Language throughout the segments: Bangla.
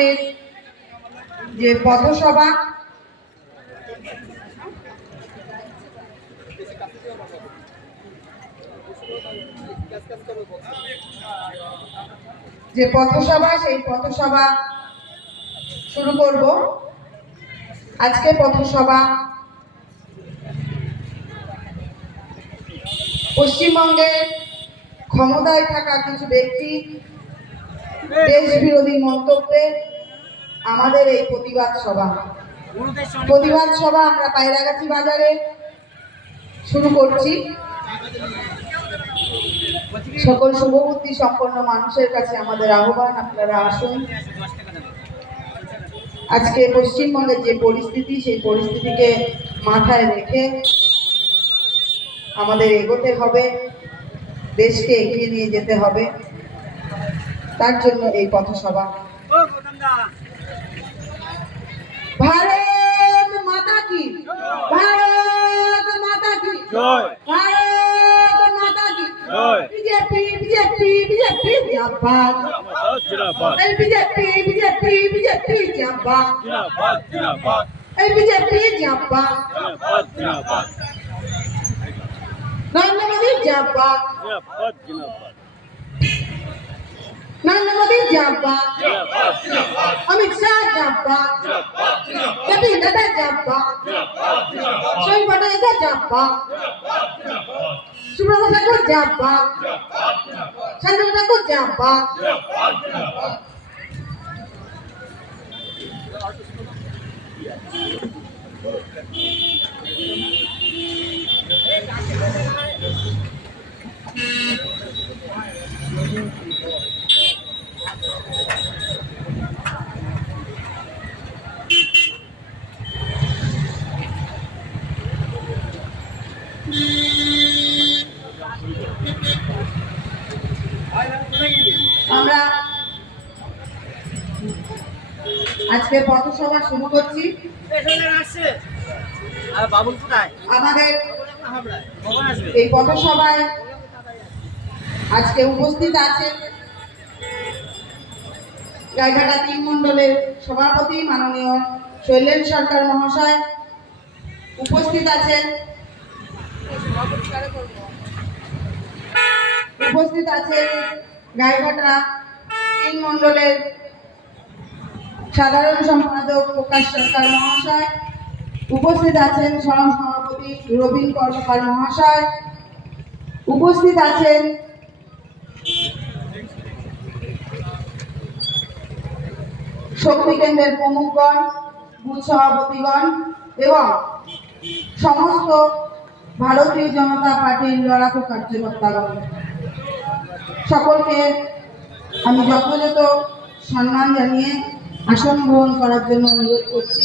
আমাদের যে পথসভা সেই পথসভা শুরু করব। আজকে পথসভা পশ্চিমবঙ্গের ক্ষমতায় থাকা কিছু ব্যক্তি দেশ বিরোধী মন্তব্যে আমাদের এই প্রতিবাদ সভা আমরা পায়রাগাছি বাজারে শুরু করছি। সকল শুভবুদ্ধি সম্পন্ন মানুষের কাছে আমাদের আহ্বান, আপনারা আসুন। আজকে পশ্চিমবঙ্গের যে পরিস্থিতি, সেই পরিস্থিতিকে মাথায় রেখে আমাদের এগোতে হবে, দেশকে এগিয়ে নিয়ে যেতে হবে। তার জন্য এই পথসভা। ভারত মাতা কি, ভারত মাতা কি জয়, ভারত মাতা কি জয়। বিজেপি বিজেপি বিজেপি জিন্দাবাদ, এই বিজেপি বিজেপি বিজেপি জিন্দাবাদ, এই বিজেপি জিন্দাবাদ, নরেন্দ্র মোদী জিন্দাবাদ, नरेंद्र मोदी जिंदाबाद, अमित शाह जिंदाबाद, जगदीप नड्डा जिंदाबाद, शहीद पटेल जिंदाबाद, सुब्रत ठाकुर जिंदाबाद, चंद्र ठाकुर जिंदाबाद। আমরা আজকে পথসভা শুরু করছি। আমাদের এই পথসভায় আজকে উপস্থিত আছেন গাইঘাটা ৩ মণ্ডলের সভাপতি মাননীয় শৈলেন সরকার মহাশয়, উপস্থিত আছেন গাইঘাটা ৩ মণ্ডলের সাধারণ সম্পাদক প্রকাশ সরকার মহাশয়, উপস্থিত আছেন সহ সভাপতি রবীন কর্মকার মহাশয়, উপস্থিত আছেন শক্তি কেন্দ্রের প্রমুখগণ, বুথ সভাপতিগণ এবং সমস্ত ভারতীয় জনতা পার্টির লড়াকু কার্যকর্তাগণ। সকলকে আমি যথাযথ সম্মান জানিয়ে আসন গ্রহণ করার জন্য অনুরোধ করছি।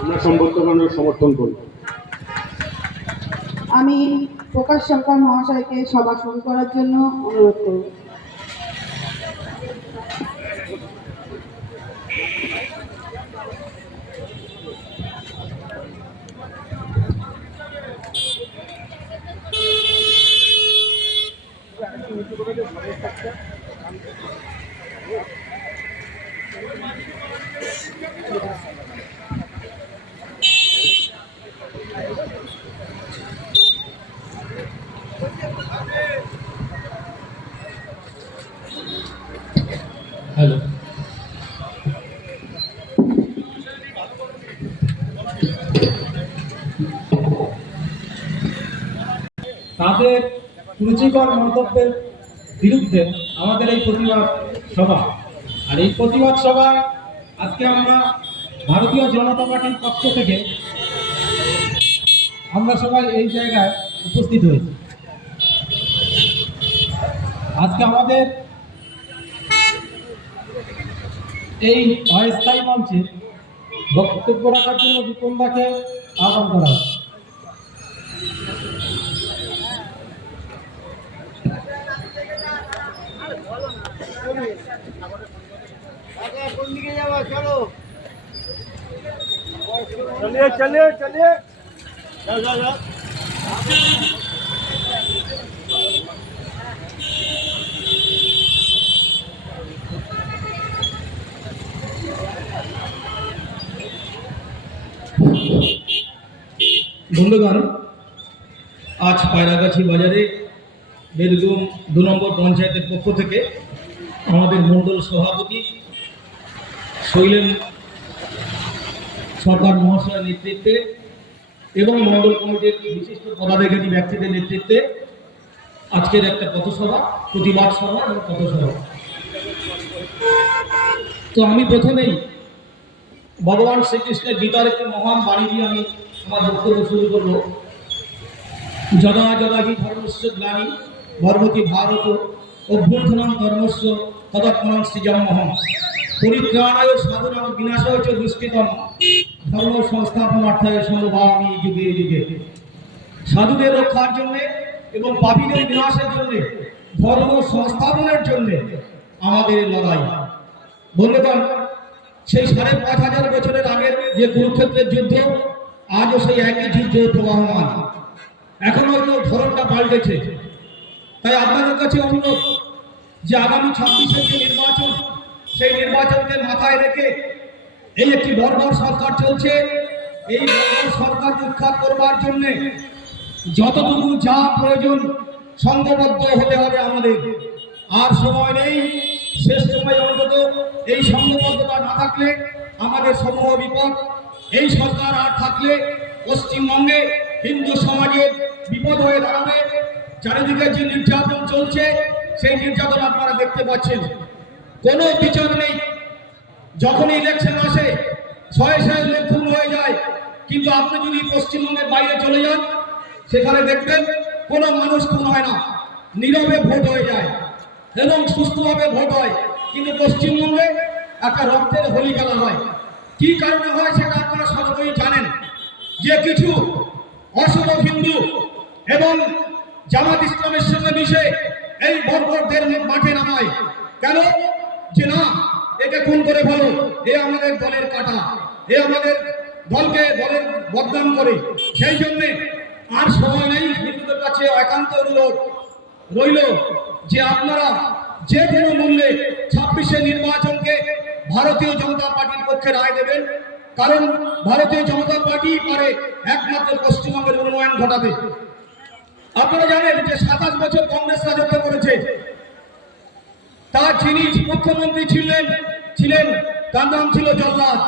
আমরা সংবর্ধমানের সমর্থন করি। আমি প্রকাশ সরকার মহাশয়কে সভা শুরু করার জন্য অনুরোধ করব। হ্যালো, তাদের রুচিকর মন্তব্যের বিরুদ্ধে আমাদের এই প্রতিবাদ সভা। আর এই প্রতিবাদ সভায় আজকে আমরা ভারতীয় জনতা পার্টির পক্ষ থেকে আমরা সবাই এই জায়গায় উপস্থিত হয়েছি। আজকে আমাদের এই অস্থায়ী মঞ্চে বক্তব্য রাখার জন্য বিপন্দাকে আহ্বান করা হয়। চলো चलिए चलिए चलिए जाओ जाओ जाओ বন্ধুগণ, আজ পায়রাগাছি বাজারে বেলগুম 2 নম্বর পঞ্চায়েতের পক্ষ থেকে আমাদের মণ্ডল সভাপতি শৈলেন সরকার মহাশয়ের নেতৃত্বে এবং মণ্ডল কমিটির বিশিষ্ট পদাধিকারী ব্যক্তিদের নেতৃত্বে আজকের একটা পথসভা, প্রতিবাদ সভা এবং পথসভা। তো আমি প্রথমেই ভগবান শ্রীকৃষ্ণের গীতার একটি মহান বাণী দিয়ে আমি আমার বক্তব্য শুরু করব। যদা যদা হি ধর্মস্য গ্লানি ভবতি ভারত অভ্যুত্থানং ধর্মস্য তদাত্মনাং সৃজাম্যহম পরিত্রাণায় সাধনাং বিনাশায় চ দুষ্কৃতম ধর্ম সংস্থাপনার্থায় সমভামি যুগে যুগে। সাধুদের রক্ষার জন্যে এবং পাপীদের বিনাশের জন্যে, ধর্ম সংস্থাপনের জন্যে আমাদের লড়াই। বন্ধুগণ, সেই ৫,৫০০ বছরের আগের যে কুরুক্ষেত্রের যুদ্ধ, আজও সেই একই যুদ্ধ প্রবাহমান। এখন হয়তো ধরনটা পাল্টেছে। তাই আপনাদের কাছে অনুরোধ যে আগামী ২৬-এর যে নির্বাচন, সেই নির্বাচনকে মাথায় রেখে এই একটি বর্বর সরকার চলছে, এই বর্বর সরকার উৎখাত করবার জন্যে যতটুকু যা প্রয়োজন সংঘবদ্ধ হতে হবে আমাদের। আর সময় নেই, শেষ সময় অন্তত এই সংঘবদ্ধতা না থাকলে আমাদের সমূহ বিপদ। এই সরকার আর থাকলে পশ্চিমবঙ্গে হিন্দু সমাজের বিপদ হয়ে দাঁড়াবে। চারিদিকে যে নির্যাতন চলছে, সেই নির্যাতন আপনারা দেখতে পাচ্ছেন, কোনো বিচার নেই। যখন ইলেকশন আসে শয়ে শয়ে লোক খুন হয়ে যায়, কিন্তু আপনি যদি পশ্চিমবঙ্গের বাইরে চলে যান, সেখানে দেখবেন কোনো মানুষ খুন হয় না, নীরবে ভোট হয়ে যায় এবং সুস্থভাবে ভোট হয়। কিন্তু পশ্চিমবঙ্গে একটা রক্তের হোলি খেলা হয়। কি কারণে হয় সেটা আপনারা সকলেই জানেন, যে কিছু অসুর হিন্দু এবং জামাত ইসলামের সঙ্গে মিশে এই বর্বরদের মাঠে নামায়। কেন? যে না, একে খুন করে ভালো, এ আমাদের দলের কাটা, এ আমাদের দলের বদনাম করে। সেই জন্যে আর সময় নেই। হিন্দুদের কাছে একান্ত অনুরোধ রইল যে আপনারা যে কোনো মূল্যে ২৬-এর নির্বাচনকে ভারতীয় জনতা পার্টির পক্ষে রায় দেবেন। কারণ ভারতীয় জনতা পার্টি পারে একমাত্র পশ্চিমবঙ্গের উন্নয়ন ঘটাতে। আপনারা জানেন যে ২৭ বছর কংগ্রেস রাজত্ব করেছে। তার যিনি মুখ্যমন্ত্রী ছিলেন তার নাম ছিল জল্লাদ।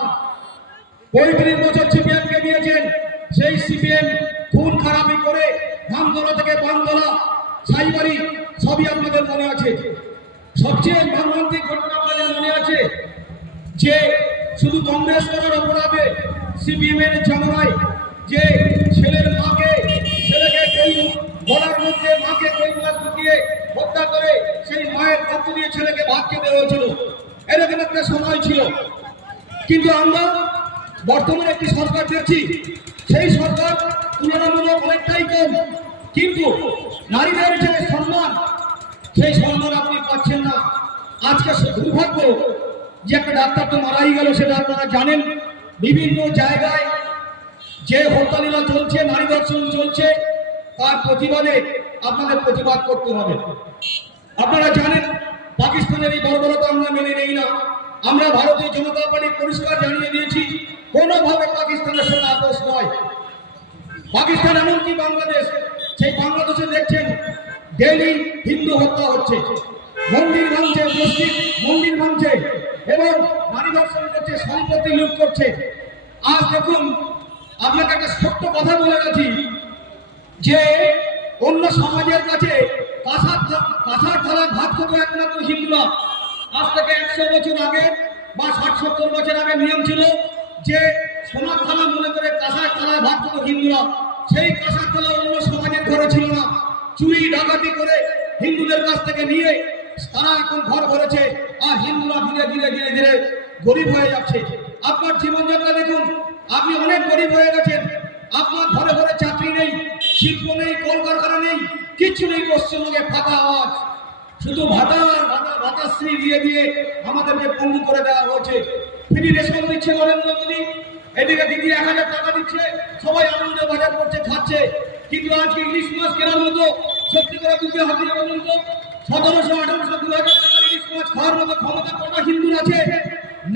৩৫ বছর সিপিএমকে দিয়েছেন। সেই সিপিএম খুন খারাপি করে ধামতলা থেকে বানতলা, সাইবাড়ি সবই আপনাদের মনে আছে। সবচেয়ে মর্মান্তিক ঘটনা আপনাদের মনে আছে যে শুধু কংগ্রেস করার অপরাধে সিপিএম এর জামানায় যে ছেলেকে কেউ গলার মধ্যে মাকে কেউ ঢুকিয়ে হত্যা করে সেই মায়ের রক্ত দিয়ে ছেলেকে ভাত খেতে হয়েছিল। এরকম একটা সময় ছিল। কিন্তু আমরা বর্তমানে একটি সরকার দেখছি, সেই সরকার তুলনামূলক অনেকটাই কম, কিন্তু নারীদের যে সম্মান, সেই সম্মান আপনি পাচ্ছেন না। আজকে দুর্ভাগ্য যে একটা ডাক্তার তো মারাই গেল, সেটা আপনারা জানেন। বিভিন্ন জায়গায় যে হত্যালীলা চলছে, নারী ধর্ষণ চলছে, তার প্রতিবাদে আপনাদের প্রতিবাদ করতে হবে। আপনারা জানেন পাকিস্তানের এই বর্বরতা আমরা মেনে নেই না। আমরা ভারতীয় জনতা পার্টি পরিষ্কার জানিয়ে দিয়েছি, কোনোভাবে পাকিস্তানের সঙ্গে আপোষ নয়। পাকিস্তান এমনকি বাংলাদেশ, সেই বাংলাদেশে দেখছেন ডেইলি হিন্দু হত্যা হচ্ছে, মন্দির ভাঙছে, মন্দির ভাঙছে এবং নারী ধর্ষণ করছে, সম্পত্তি লুট করছে। আজ দেখুন, আপনাকে একটা ছোট্ট কথা বলে গেছি যে অন্য সমাজের কাছে কাঁসার থালায় ভাত খেত একমাত্র হিন্দুরা। আজ থেকে ১০০ বছর আগে বা ৬০-৭০ বছর আগে নিয়ম ছিল যে সোনার থালা মনে করে কাঁসার থালায় ভাত খেত হিন্দুরা। সেই কাঁসার থালা অন্য সমাজের ঘরে ছিল না। চুরি ডাকাতি করে হিন্দুদের কাছ থেকে নিয়ে তারা এখন ঘর ভরেছে, আর হিন্দুরা ধীরে ধীরে ধীরে ধীরে গরিব হয়ে যাচ্ছে। আপনার জীবনযাত্রা দেখুন, আপনি অনেক গরিব হয়ে গেছেন। আপনার ঘরে ঘরে চাকরি নেই, শিল্প নেই, কলকারখানা নেই, কিচ্ছু নেই। পশ্চিমবঙ্গে ফাঁকা আওয়াজ, শুধু ভাতাশ্রী দিয়ে আমাদেরকে পঙ্গু করে দেওয়া হয়েছে। ফ্রি রেশন দিচ্ছে নরেন্দ্র মোদী, এদিকে দিদি 1000 টাকা দিচ্ছে, সবাই আনন্দে বাজার করছে, খাচ্ছে। কিন্তু আজকে ইলিশ মাছ কেনার মতো সত্যি করে বুঝে হাজির বলুন তো, 1700, 1800, 2000 টাকার ইলিশ মাছ খাওয়ার মতো ক্ষমতা কটা হিন্দুর আছে?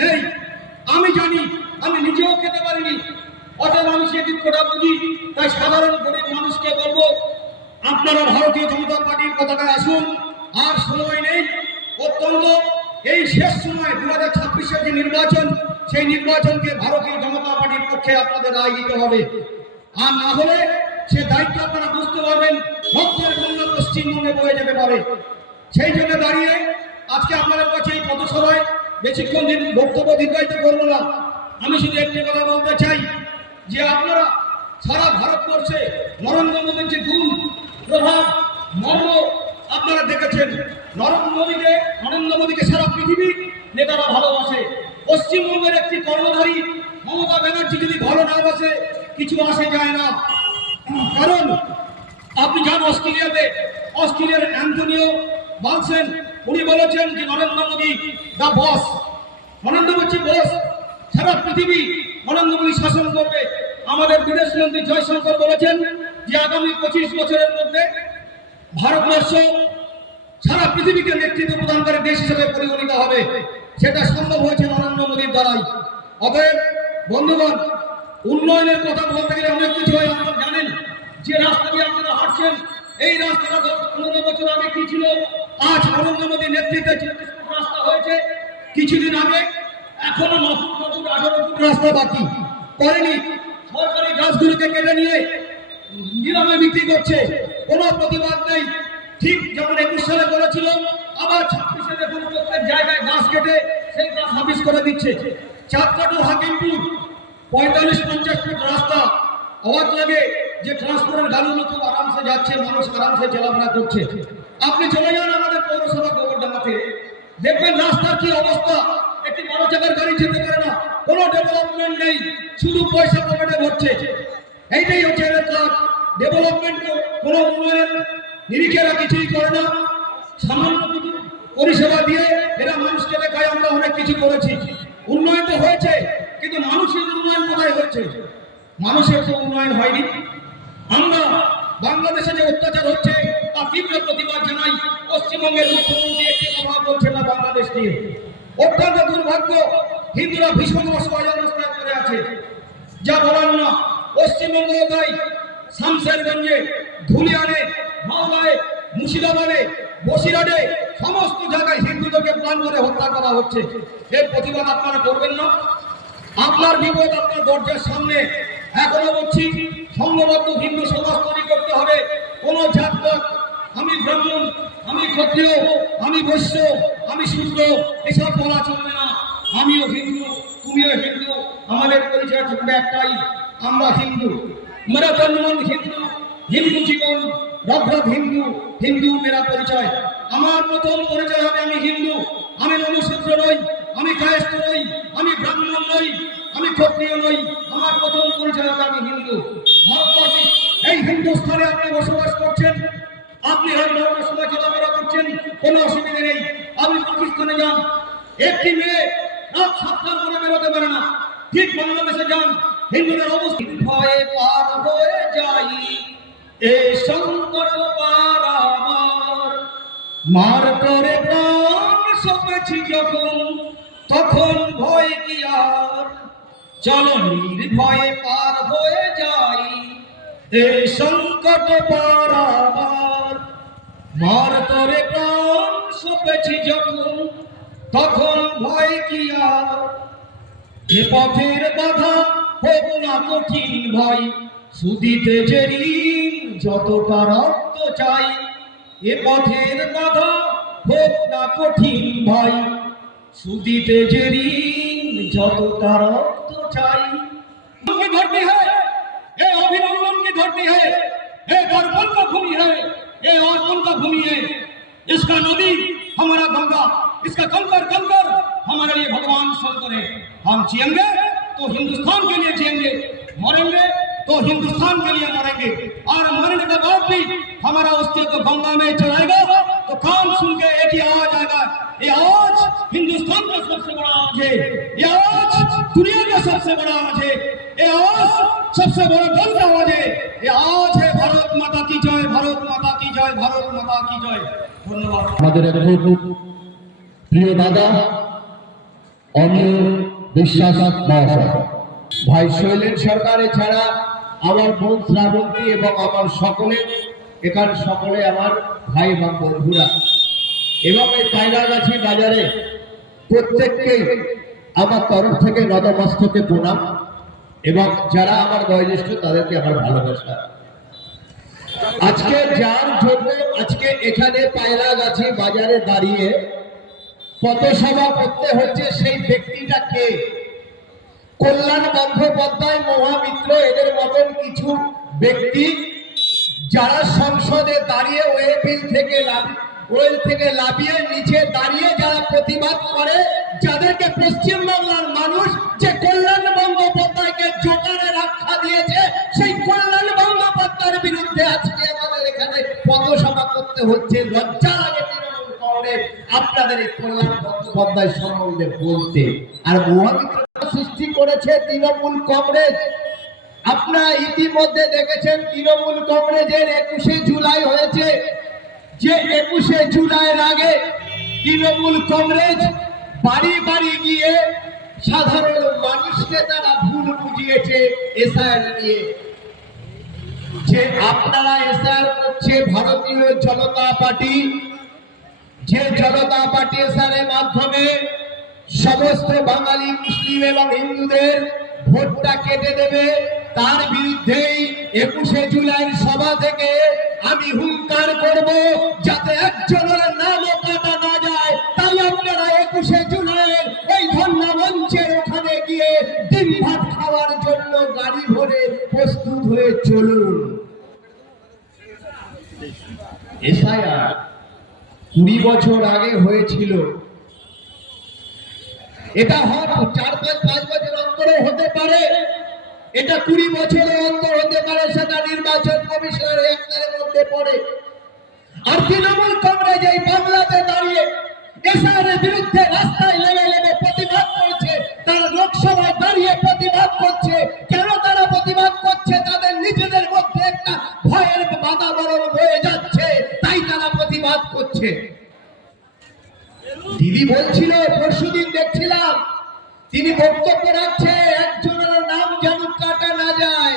নেই। আমি জানি, আমি নিজেও খেতে পারিনি, অতএব আমি সেই দুঃখটা বুঝি। তাই সাধারণ গরিব মানুষকে বলবো, আপনারা ভারতীয় জনতা পার্টির পতাকায় আসুন। আর সময় নেই, অত্যন্ত এই শেষ সময় 2026-এর যে নির্বাচন, সেই নির্বাচনকে ভারতীয় জনতা পার্টির পক্ষে আপনাদের রায় দিতে হবে। আর না হলে সে দায়িত্ব আপনারা বুঝতে পারবেন, রক্তের বন্যা পশ্চিমবঙ্গে বয়ে যেতে পারে। সেই জন্য দাঁড়িয়ে আজকে আপনাদের কাছে এই পথসভায় বেশিক্ষণ বক্তব্য দীর্ঘায়িত করবো না। আমি শুধু একটি কথা বলতে চাই যে আপনারা সারা ভারতবর্ষে নরেন্দ্র মোদীর যে গুণ, প্রভাব, মর্ম আপনারা দেখেছেন। নরেন্দ্র মোদীকে সারা পৃথিবীর নেতারা ভালোবাসে। পশ্চিমবঙ্গের একটি কর্ণধারী মমতা ব্যানার্জি যদি ভালো না বাসে, কিছু আসে যায় না। কারণ আপনি যান অস্ট্রেলিয়ার অ্যান্টনিও বালসেন, উনি বলেছেন যে নরেন্দ্র মোদী দা বস, নরেন্দ্র মোদী বস, সারা পৃথিবী নরেন্দ্র মোদী শাসন করবে। আমাদের বিদেশমন্ত্রী জয়শঙ্কর বলেছেন যে আগামী 25 বছরের মধ্যে ভারতবর্ষ সারা পৃথিবীকে নেতৃত্ব প্রদানকারী দেশ হিসেবে পরিগণিত হবে। সেটা সম্ভব হয়েছে নরেন্দ্র মোদীর দ্বারাই। অতএব বন্ধুগণ, উন্নয়নের কথা বলতে গেলে অনেক কিছু হয়। আপনারা জানেন যে রাস্তা দিয়ে আপনারা হাঁটছেন, এই রাস্তাটা 10-15 বছর আগে কি ছিল, আজ নরেন্দ্র মোদীর নেতৃত্বে 40 ফুট রাস্তা হয়েছে। কিছুদিন আগে এখনো 9 ফুট 18 ফুট রাস্তা বাকি করেনি। সরকারি গাছগুলোকে কেটে নিয়ে নিলামে বিক্রি করছে, কোনো প্রতিবাদ নেই। ঠিক যেমন 21 সালে করেছিল, আবার 26-এ দেখুন প্রত্যেক জায়গায় গাছ কেটে সেই গাছ হাফিস করে দিচ্ছে। চাকদা টু হাকিমপুর 45-50 ফুট রাস্তা, অবাক লাগে যে ট্রান্সপোর্টের গাড়িগুলো খুব আরামসে যাচ্ছে, মানুষ আরামসে চলাফেরা করছে। আপনি চলে যান আমাদের পৌরসভা গোবরডাঙ্গাতে, দেখবেন রাস্তার কি অবস্থা। একটি বড় চাকার গাড়ি যেতে পারে না, কোনো ডেভেলপমেন্ট নেই, শুধু পয়সা পকেটে ভরছে। এইটাই হচ্ছে এদের কাজ। ডেভেলপমেন্ট কোনো উন্নয়নের নিরিখেরা কিছুই করে না। সামান্য কিছু পরিষেবা দিয়ে এরা মানুষকে দেখায় আমরা অনেক কিছু করেছি। উন্নয়ন তো হয়েছে, কিন্তু মানুষের উন্নয়ন কোথায় হয়েছে? মানুষের তো উন্নয়ন হয়নি। আমরা বাংলাদেশে যে অত্যাচার হচ্ছে তার তীব্র প্রতিবাদ জানাই। পশ্চিমবঙ্গের মুখ্যমন্ত্রী একটি কথা বলছেন না বাংলাদেশ নিয়ে। অত্যন্ত দুর্ভাগ্য, হিন্দুরা ভীষণ অসহায় অবস্থায় পড়ে আছে, যা বলার না। পশ্চিমবঙ্গ তাই শামশেরগঞ্জে, ধুলিয়ানে, মালদায়, মুর্শিদাবাদে, বসিরহাটে সমস্ত জায়গায় হিন্দুদেরকে প্রাণ করে হত্যা করা হচ্ছে। এর প্রতিবাদ আপনারা করবেন না? আপনার বিপদ আপনার দরজার সামনে। এখনো বলছি, সংঘবদ্ধ হিন্দু সমাজ তৈরি করতে হবে। কোন জাতপাত, আমি ব্রাহ্মণ, আমি ক্ষত্রিয়, আমি বৈশ্য, আমি শূদ্র, এসব বলা চলবে না। আমিও হিন্দু, তুমিও হিন্দু, আমাদের পরিচয় থাকবে একটাই, আমরা হিন্দু। মেরা জন্ম হিন্দু, হিন্দু জীবন, রব হিন্দু, হিন্দু মেরা পরিচয়। আমার প্রথম পরিচয় হবে আমি হিন্দু। আমি নমশূদ্র নই, আমি কায়স্থ নই, আমি ব্রাহ্মণ নই, আমি ক্ষত্রিয় নই। আমার প্রথম পরিচয় হবে আমি হিন্দু। ভারতবর্ষে এই হিন্দুস্থানে আপনি বসবাস করছেন, আপনি ধর্মের সময় চলাফেরা করছেন, কোনো অসুবিধা নেই। আপনি পাকিস্তানে যান, একটি মেয়ে রাত 7টার পরে বেরোতে পারে না। ঠিক বাংলাদেশে যান, হিন্দুদের অবস্থা ভয়ে পার হয়ে যাই, এ সংকট পারাবার, মার করে প্রাণ সপেছি যখন, তখন ভয় কি আর, চলো নির্ভয়ে পার হয়ে যাই, এ সংকট পারাবার, মার করে প্রাণ সপেছি যখন, তখন ভয় কি আর, এ পথের বাধা হোক না কঠিন ভাই, সুদিতে যে ঋণ যতটা রক্ত চাই, এ পথের বাধা হোক না কঠিন ভাই, সুদিতে যে ঋণ যতটা রক্ত চাই। की धरती है, ये अभिनंदन की धरती है, ये दर्पण का भूमि है, ये अर्पण का भूमि है। इसका नदी हमारा गंगा, इसका कंकर कंकर हमारे लिए भगवान शंकर है। हम जिएंगे तो हिंदुस्तान के लिए जिएंगे, मरेंगे तो हिंदुस्तान के लिए मरेंगे, और मरने के बाद भी हमारा अस्तित्व गंगा में चलाएगा तो कान सुन के एक ही आवाज आएगा, ये आवाज हिंदुस्तान का सबसे बड़ा आवाज है, ये आवाज दुनिया का सबसे बड़ा आवाज है, ये आवाज सबसे बड़ा दल का आवाज है, ये आवाज है भारत माता की जय, भारत माता की जय, भारत माता की जय। धन्यवाद। আমাদের এক খুব প্রিয় দাদা অমিয় বিশ্বাস মহাশয়, ভাই শৈলেন সরকার এছাড়া আমার বোন শ্রাবন্তী এবং আমার সকলে আমার ভাই এবং বন্ধুরা এবং এই পায়রাগাছি বাজারে প্রত্যেককে আমার তরফ থেকে নতমস্তকে প্রণাম এবং যারা আমার বয়োজ্যেষ্ঠ তাদেরকে আমার ভালোবাসা। আজকে যার জন্য আজকে এখানে পায়রাগাছি বাজারে দাঁড়িয়ে পথসভা করতে হচ্ছে সেই ব্যক্তিটা কে? কল্যাণ বন্দ্যোপাধ্যায়, মহামিত্র, এদের মতন কিছু ব্যক্তি যারা সংসদে দাঁড়িয়ে ওয়েল থেকে লাফিয়ে নিচে দাঁড়িয়ে যারা প্রতিবাদ করে, যাদেরকে পশ্চিমবাংলার মানুষ যে কল্যাণ বন্দ্যোপাধ্যায়কে জোকারে রক্ষা দিয়েছে, সেই কল্যাণ বন্দ্যোপাধ্যায়ের বিরুদ্ধে আজকে আমাদের এখানে পথসভা করতে হচ্ছে। লজ্জা লাগে তৃণমূল কংগ্রেস আপনাদের এই কল্যাণ বন্দ্যোপাধ্যায় সম্বন্ধে বলতে। আর মহামিত্র সৃষ্টি করেছে তৃণমূল কংগ্রেস। আপনারা ইতিমধ্যে দেখেছেন তৃণমূল কংগ্রেসের 21শে জুলাই হয়েছে, যে 21শে জুলাইয়ের আগে তৃণমূল কংগ্রেস বাড়ি বাড়ি গিয়ে সাধারণ মানুষকে তারা ভুল বুঝিয়েছে এসআইআর নিয়ে, যে আপনারা এসআইআর করছে ভারতীয় জনতা পার্টি, যে জনতা পার্টি এসআইআর মাধ্যমে সমস্ত বাঙালি, মুসলিম এবং হিন্দুদের ভোটটা কেটে দেবে, তার বিরুদ্ধেই 21শে জুলাইয়ের সভা থেকে আমি হুঙ্কার করব যাতে একজনের নামও কাটা না যায়। তাই আপনারা 21শে জুলাইয়ের এই ধর্ণা মঞ্চের ওখানে গিয়ে ডিম ভাত খাওয়ার জন্য গাড়ি ভরে প্রস্তুত হয়ে চলুন। এসআইআর 20 বছর আগে হয়েছিল, এটা হয়তো 4-5 বছর অন্তরে হতে পারে, এটা 20 বছরের অন্তর হতে পারে, সেটা নির্বাচন কমিশনের একটার মধ্যে পড়ে। আর তৃণমূল কংগ্রেস এই বাংলাতে দাঁড়িয়ে এসআইআরের বিরুদ্ধে রাস্তায় লেগে প্রতিবাদ করছে, তারা লোকসভায় দাঁড়িয়ে প্রতিবাদ করছে। কেন তারা প্রতিবাদ করছে? তাদের নিজেদের মধ্যে একটা ভয়ের বাতাবরণ হয়ে যাচ্ছে, তাই তারা প্রতিবাদ করছে। দিদি বলছিল, পরশুদিন দেখছিলাম তিনি বক্তব্য রাখছে একজনের নাম যেন কাটা না যায়,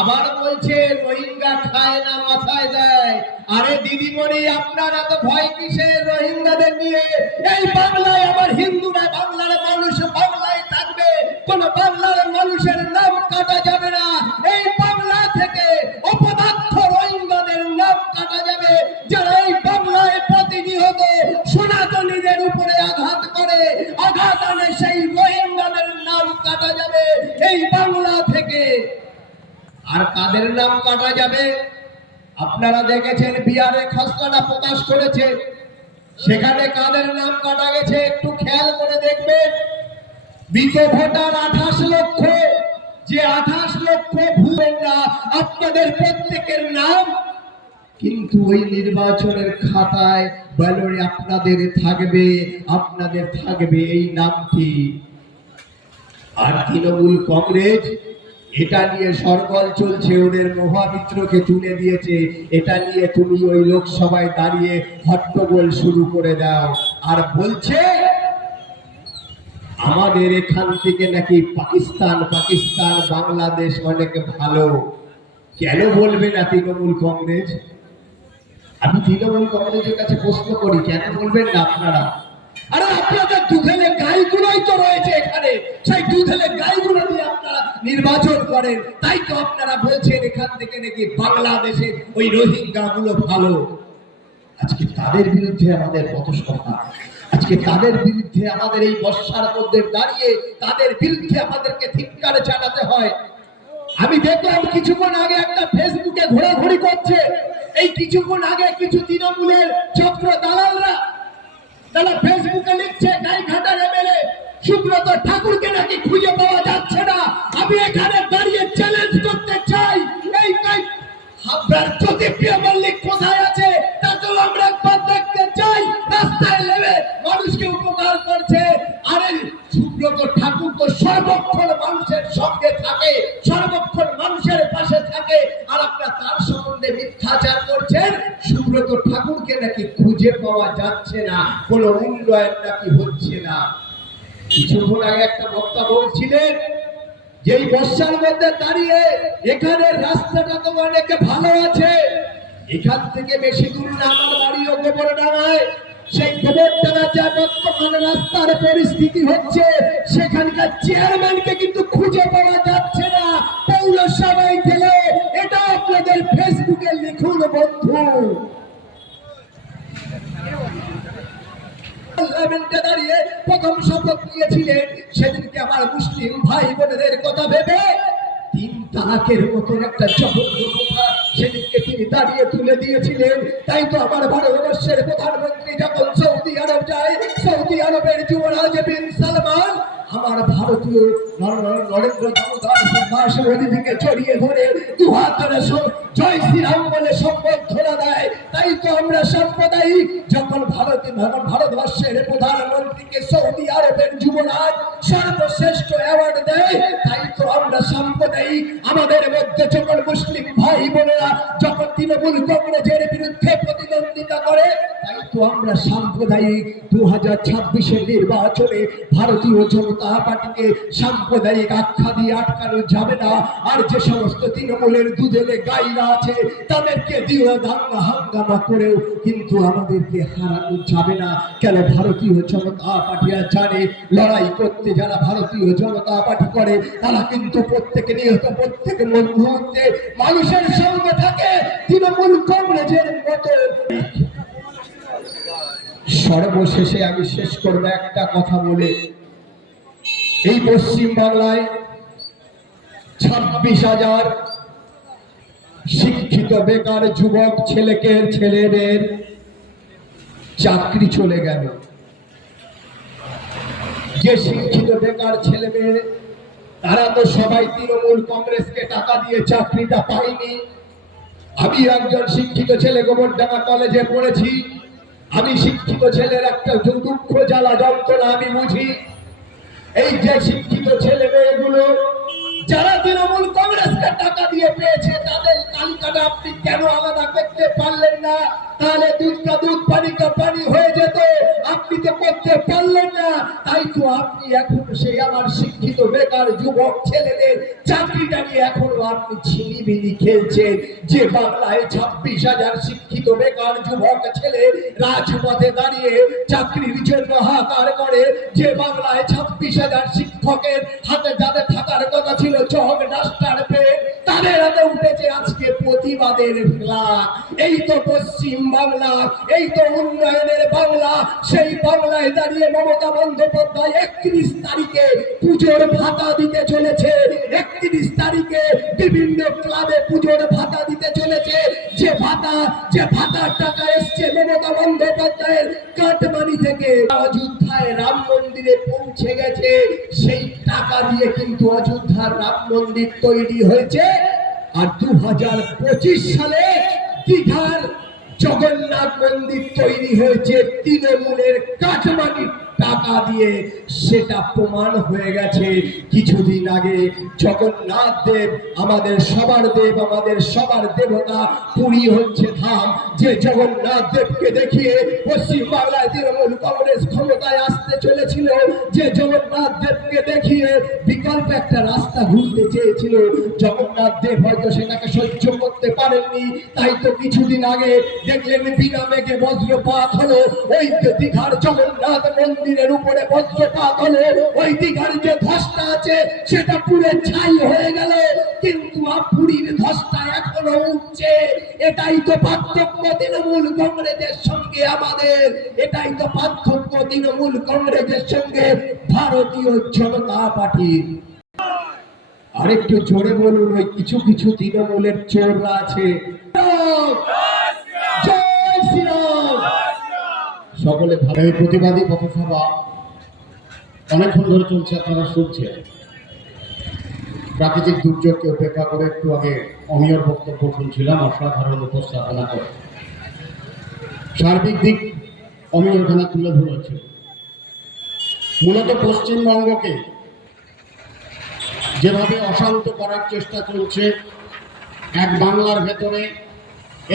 আবার বলছে রোহিঙ্গা খায় না মাথায় দেয়। আরে দিদিমণি, আপনার এত ভয় কিসের রোহিঙ্গাদের নিয়ে? এই বাংলায় আমার হিন্দুরা, বাংলার মানুষ বাংলায় থাকবে, কোন বাংলার মানুষের নাম কাটা যাবে না। এই বাংলা থেকে অপদার্থ রোহিঙ্গাদের নাম কাটা যাবে, যারা এই বাংলায় প্রতিনিয়ত সনাতনীদের উপরে আঘাত করে, আঘাত আনে, সেই রোহিঙ্গাদের নাম কাটা যাবে এই বাংলা থেকে। আর কাদের নাম কাটা যাবে? আপনারা দেখেছেন বিহারে খসড়াটা প্রকাশ করেছে, সেখানে কাদের নাম কাটা গেছে একটু খেয়াল করে দেখবেন। মৃত ভোটার 28 লক্ষ, যে 28 লক্ষ ভোটাররা আপনাদের প্রত্যেকের নাম, কিন্তু ওই নির্বাচনের খাতায় ব্যালটে আপনাদের থাকবে এই নামটি। আর তৃণমূল কংগ্রেস এটা নিয়ে সরগোল চলছে, ওদের মহামিত্রকে তুলে দিয়েছে, এটা নিয়ে তুমি ওই লোকসভায় দাঁড়িয়ে হট্টগোল শুরু করে দাও। আর বলছে আমাদের এখান থেকে নাকি পাকিস্তান বাংলাদেশ অনেক ভালো। কেন বলবে না তৃণমূল কংগ্রেস? আমি তৃণমূল কংগ্রেসের কাছে প্রশ্ন করি, কেন বলবেন না আপনারা? আরে আপনাদের দুধেলে গাইগুলোই তো রয়েছে এখানে, সেই দুধেলে গাইগুলো দিয়ে আপনারা নির্বাচন করেন, তাই তো আপনারা বলছেন এখান থেকে নাকি বাংলাদেশের ওই রোহিঙ্গা গুলো ভালো। আজকে তাদের বিরুদ্ধে আমাদের পথসভা, আজকে তাদের বিরুদ্ধে আমাদের এই বর্ষার মধ্যে দাঁড়িয়ে তাদের বিরুদ্ধে আমাদেরকে ধিক্কার জানাতে হয়। আমি দেখলাম কিছুক্ষণ আগে একটা ফেসবুকে ঘোরাঘুরি করছে, এই কিছুক্ষণ আগে কিছু তৃণমূলের চক্র দালালরা তারা ফেসবুকে লিখছে গাইঘাটার এমএলএ সুব্রত ঠাকুরকে নাকি খুঁজে পাওয়া যাচ্ছে না। আমি এখানে দাঁড়িয়ে চ্যালেঞ্জ করতে চাই, এই আপনার জ্যোতিপ্রিয় মল্লিক কোথায় আছে তা তো আমরা একবার দেখতে পাওয়া যাচ্ছে না, কোনো উন্নয়ন নাকি হচ্ছে না। কিছুক্ষণ আগে একটা বক্তা বলছিলেন যে এই বর্ষার মধ্যে দাঁড়িয়ে এখানে রাস্তাটা তো অনেক ভালো আছে, এখান থেকে বেশি দূর না আমার বাড়িও গোবরডাঙ্গায়। সেই গোবরডাঙ্গা যা বর্তমান রাস্তার পরিস্থিতি হচ্ছে, সেখানকার চেয়ারম্যানকে কিন্তু খুঁজে পাওয়া যাচ্ছে না পৌরসভায় গেলে। এটা আপনাদের ফেসবুকে লিখুন বন্ধু। পার্লামেন্টে দাঁড়িয়ে প্রথম শপথ নিয়েছিলেন, সেদিনকে আমার মুসলিম ভাই বোনেদের কথা ভেবে 3 তালাকের মতন একটা জঘন্য কথা সেদিনকে তিনি দাঁড়িয়ে তুলে দিয়েছিলেন। তাই তো আমার ভারতবর্ষের প্রধানমন্ত্রী যখন সৌদি আরব যায়, সৌদি আরবের যুবরাজ বিন সালমান আমার ভারতীয় নরেন্দ্র দামোদর দাস মোদীকে জড়িয়ে ধরে দুহাত ধরে জয় শ্রীরাম বলে সম্বর্ধনা দেয়। তাই তো আমরা সাম্প্রদায়িক যখন ভারতবর্ষের প্রধানমন্ত্রীকে সৌদি আরবের যুবরাজ সর্বশ্রেষ্ঠ অ্যাওয়ার্ড দেয়, তাই তো আমরা সাম্প্রদায়িক আমাদের মধ্যে যখন মুসলিম ভাই বোনেরা যখন তৃণমূল কংগ্রেসের বিরুদ্ধে প্রতিদ্বন্দ্বিতা করে, তাই তো আমরা সাম্প্রদায়িক 2026-এর নির্বাচনে ভারতীয় জনতা পার্টিকে সাম্প্রদায়িক আখ্যা দিয়ে আটকানো যাবে না। আর যে সমস্ত তৃণমূলের দুধেলে গাইরা আছে তাদেরকে দিয়ে দাঙ্গা হাঙ্গামা করেও কিন্তু আমাদেরকে হারানো যাবে না। কেন? ভারতীয় জনতা পার্টিরা জানে লড়াই করতে যারা ভারতীয় জনতা পার্টি করে তারা কিন্তু প্রত্যেকে নিহত, প্রত্যেক মুহূর্তে মানুষের সঙ্গে থাকে তৃণমূল কংগ্রেসের মতো। সর্বশেষে আমি শেষ করব একটা কথা বলে, এই পশ্চিম বাংলায় 26,000 শিক্ষিত বেকার যুবক ছেলেদের চাকরি চলে গেল। যে শিক্ষিত বেকার ছেলেমেয়ে তারা তো সবাই তৃণমূল কংগ্রেসকে টাকা দিয়ে চাকরিটা পায়নি। আমি একজন শিক্ষিত ছেলে, গোবরডাঙ্গা কলেজে পড়েছি। আমি শিক্ষিত ছেলের একটা দুঃখ জ্বালা যন্ত্রণা আমি বুঝি। এই যে শিক্ষিত ছেলে মেয়েগুলো যারা তৃণমূল কংগ্রেসকে টাকা দিয়ে পেয়েছে, তাদের তালিকাটা আপনি কেন আলাদা করতে পারলেন না? তাহলে দুধটা দুধ, পানিটা পানি হয়ে যেত। আপনি তো করতে পারলেন না। তাই তো আপনি এখন সেই আমার শিক্ষিত বেকার যুবক ছেলেদের চাকরিটা নিয়ে এখনো আপনি ছিনিমিনি খেলছেন। যে বাংলায় 26,000 শিক্ষিত বেকার যুবক ছেলে রাজপথে দাঁড়িয়ে চাকরির জন্য হাহাকার করে, যে বাংলায় 26,000 শিক্ষকের হাতে যাদের থাকার কথা ছিল চক ডাস্টার পেয়ে, তাদের হাতে উঠেছে আজকে প্রতিবাদের ফ্ল্যাগ। এই তো পশ্চিম বাংলা, এই তো উন্নয়নের বাংলা। সেই বাংলায় দাঁড়িয়ে মমতা বন্দ্যোপাধ্যায় 31 তারিখে পুজোর ভাতা দিতে চলেছে। 31 তারিখে বিভিন্ন ক্লাবে পুজোর ভাতা দিতে চলেছে। যে ভাতার টাকা এসছে মমতা বন্দ্যোপাধ্যায়ের কাটমানি থেকে অযোধ্যায় রাম মন্দিরে পৌঁছে গেছে। সেই টাকা দিয়ে কিন্তু অযোধ্যার রাম মন্দির তৈরি হয়েছে। আর 2025 সালে দীঘার জগন্নাথ মন্দির তৈরি হয়েছে তৃণমূলের কাটমানির টাকা দিয়ে। সেটা প্রমাণ হয়ে গেছে কিছুদিন আগে। জগন্নাথ দেব আমাদের সবার দেব, আমাদের সবার দেবতা। পুরী হচ্ছে ধাম। যে জগন্নাথ দেবকে দেখিয়ে পশ্চিম বাংলায় তৃণমূল কংগ্রেস ক্ষমতায় আসতে চলেছিল, যে জগন্নাথ দেবকে দেখিয়ে বিকল্প একটা রাস্তা ঘুরতে চেয়েছিল, জগন্নাথ দেব হয়তো সেটাকে সহ্য করতে পারেননি। তাই তো কিছুদিন আগে দেখলেন বিনা মেঘে বজ্রপাত হলো। ওই দীঘার জগন্নাথ মন্দিরের উপরে বজ্রপাত হলো। ওই দীঘার যে ধসটা আছে সেটা পুরো ছাই হয়ে গেল, কিন্তু পুরীর ধসটা এখনো উঠছে। এটাই তো পার্থক্য তৃণমূল কংগ্রেসের সঙ্গে আমাদের। এটাই তো পার্থক্য তৃণমূল কংগ্রেসের সঙ্গে ভারতীয় জনতা পার্টির। আরেকটু জোরে বলুন, ওই কিছু কিছু তৃণমূলের চোররা আছে। জয় শ্রীরাম। সকলে ভালো। এই প্রতিবাদী পথসভা অনেকক্ষণ ধরে চলছে, আপনারা শুনছেন। প্রাকৃতিক দুর্যোগকে উপেক্ষা করে একটু আগে অমিয়র বক্তব্য শুনছিলাম, অসাধারণ উপস্থাপনা করে সার্বিক দিক অমিয়র খানা তুলে ধরেছে। মূলত পশ্চিমবঙ্গকে যেভাবে অশান্ত করার চেষ্টা চলছে এক বাংলার ভেতরে,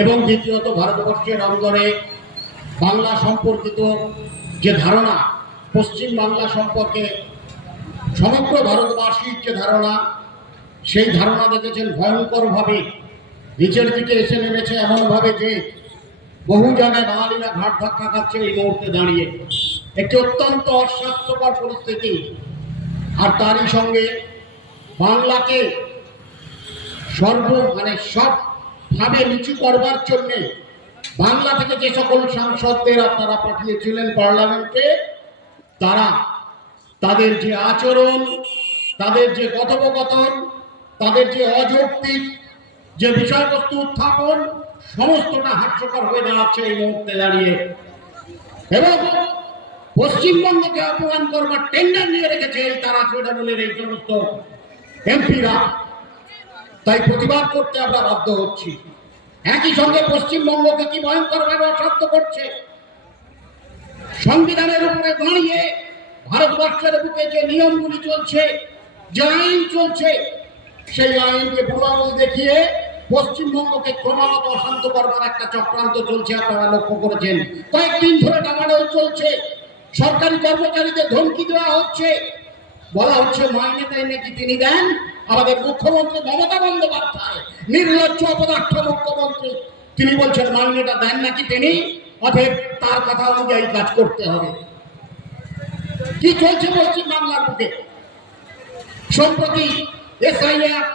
এবং দ্বিতীয়ত ভারতবর্ষের অঙ্গনে বাংলা সম্পর্কিত যে ধারণা, পশ্চিম বাংলা সম্পর্কে সমগ্র ভারতবাসীর যে ধারণা, সেই ধারণা দেখেছেন ভয়ঙ্করভাবে নিচের দিকে এসে নেমেছে, এমনভাবে যে বহু জায়গায় বাঙালিরা ঘাট ধাক্কা খাচ্ছে এই মুহূর্তে দাঁড়িয়ে। একটি অত্যন্ত অস্বাস্থ্যকর পরিস্থিতি। আর তারই সঙ্গে বাংলাকে সবভাবে নিচু করবার জন্যে বাংলা থেকে যে সকল সাংসদদের আপনারা পাঠিয়েছিলেন পার্লামেন্টে, তারা তাদের যে আচরণ, তাদের যে কথোপকথন, তাদের যে অযৌক্তিক যে বিষয়বস্তু উত্থাপন, সমস্তটা হাস্যকর হয়ে দাঁড়াচ্ছে এই মুহূর্তে দাঁড়িয়ে। এবং পশ্চিমবঙ্গকে অপমান করবার টেন্ডার নিয়ে রেখেছে এই তারা তৃণমূলের এই সমস্ত এমপিরা। তাই প্রতিবাদ করতে আমরা বাধ্য হচ্ছি। একই সঙ্গে পশ্চিমবঙ্গকে কি ভয়ঙ্করভাবে অসাধ্য করছে। সংবিধানের উপরে দাঁড়িয়ে ভারতবর্ষের বুকে যে নিয়মগুলি চলছে, যে আইন চলছে, সেই আইনকে বুড়াবল দেখিয়ে পশ্চিমবঙ্গকে ক্রমাগত অশান্ত করবার একটা চক্রান্ত চলছে। আপনারা লক্ষ্য করেছেন কয়েকদিন ধরে ডামাডোল চলছে। সরকারি কর্মচারীদের ধমকি দেওয়া হচ্ছে, বলা হচ্ছে মাইনে টাইনে কি তিনি দেন। আমাদের মুখ্যমন্ত্রী মমতা বন্দ্যোপাধ্যায়, নির্লজ্জ অপদার্থ মুখ্যমন্ত্রী, তিনি বলছেন মাইনেটা দেন নাকি তিনি, অতএব তার কথা অনুযায়ী কাজ করতে হবে। কি চলছে পশ্চিম বাংলার বুকে? সম্প্রতি এসআইআর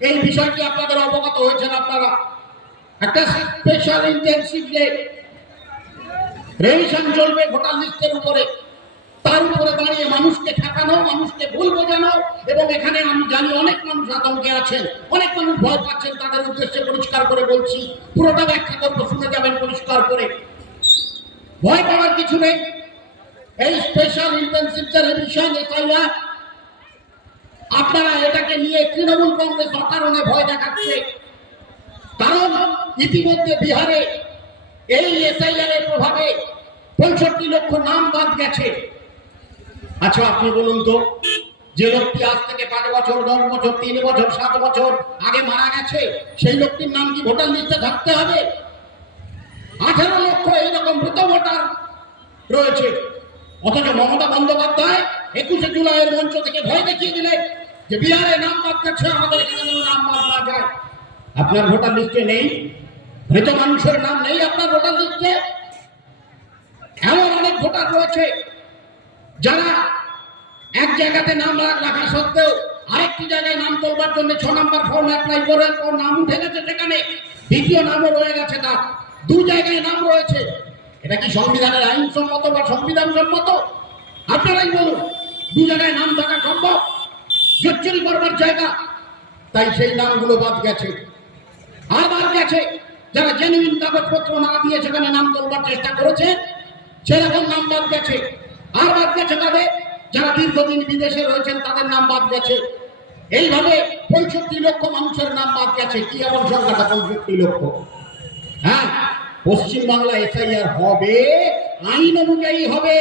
এই বিষয়টি আপনাদের অবগত হয়েছেন। আপনারা একটা স্পেশাল ইন্টেনসিভ ডে রেভিশন চলবে ভোটার লিস্টের উপরে। তার উপরে দাঁড়িয়ে মানুষকে ঠেকানো, মানুষকে ভুল বোঝানো, এবং এখানে আমি জানি অনেক মানুষ আতঙ্কে আছেন, অনেক মানুষ ভয় পাচ্ছেন। তাদের উদ্দেশ্যে পরিষ্কার করে বলছি, পুরোটা ব্যাখ্যা করবো, শুনে যাবেন পরিষ্কার করে। ভয় পাওয়ার কিছু নেই। এই স্পেশাল ইন্টেনসিভ রিভিশন এসআইআর, আপনারা এটাকে নিয়ে তৃণমূল কংগ্রেস অকারণে ভয় দেখাচ্ছে। কারণ ইতিমধ্যে বিহারে এই এসআইআর এর প্রভাবে 65 লক্ষ নাম বাদ গেছে। আচ্ছা আপনি বলুন তো, যে লোকটি আজ থেকে 5 বছর, 10 বছর, 3 বছর, 7 বছর আগে মারা গেছে, সেই লোকটির নাম কি ভোটার লিস্টে থাকতে হবে? 18 লক্ষ এইরকম মৃত ভোটার রয়েছে। অথচ মমতা বন্দ্যোপাধ্যায় 21শে জুলাইয়ের মঞ্চ থেকে ভয় দেখিয়ে দিলেন যে বিহারে নাম বাদ গেছে, আমাদের এখানে নাম বাদ না যায়। আপনার ভোটার লিস্টে নেই, মৃত মানুষের নাম নেই আপনার ভোটার লিস্টে। এমন অনেক ভোটার রয়েছে যারা এক জায়গাতে নাম রাখা সত্ত্বেও আরেকটি জায়গায় নাম তোলবার জন্য 6 নম্বর ফর্ম অ্যাপ্লাই করার পর নাম উঠে গেছে, সেখানে দ্বিতীয় নামও রয়ে গেছে, তার 2 জায়গায় নাম রয়েছে। এটা কি সংবিধানের আইনসম্মত বা সংবিধান সম্মত? আপনারাই বলুন, 2 জায়গায় নাম থাকা সম্ভব? জোচ্চুরি করবার জায়গা। তাই সেই নামগুলো বাদ গেছে। আর বাদ গেছে যারা জেনুইন কাগজপত্র না দিয়ে সেখানে নাম তোলবার চেষ্টা করেছে, সেরকম নাম বাদ গেছে। আর বাদ গেছে তাদের যারা দীর্ঘদিন বিদেশে রয়েছেন, তাদের নাম বাদ গেছে। এইভাবে 65 লক্ষ মানুষের নাম বাদ গেছে। কি এমন সংখ্যাটা 65 লক্ষ? হ্যাঁ, পশ্চিম বাংলা এসআইআর হবে, আইন অনুযায়ী হবে।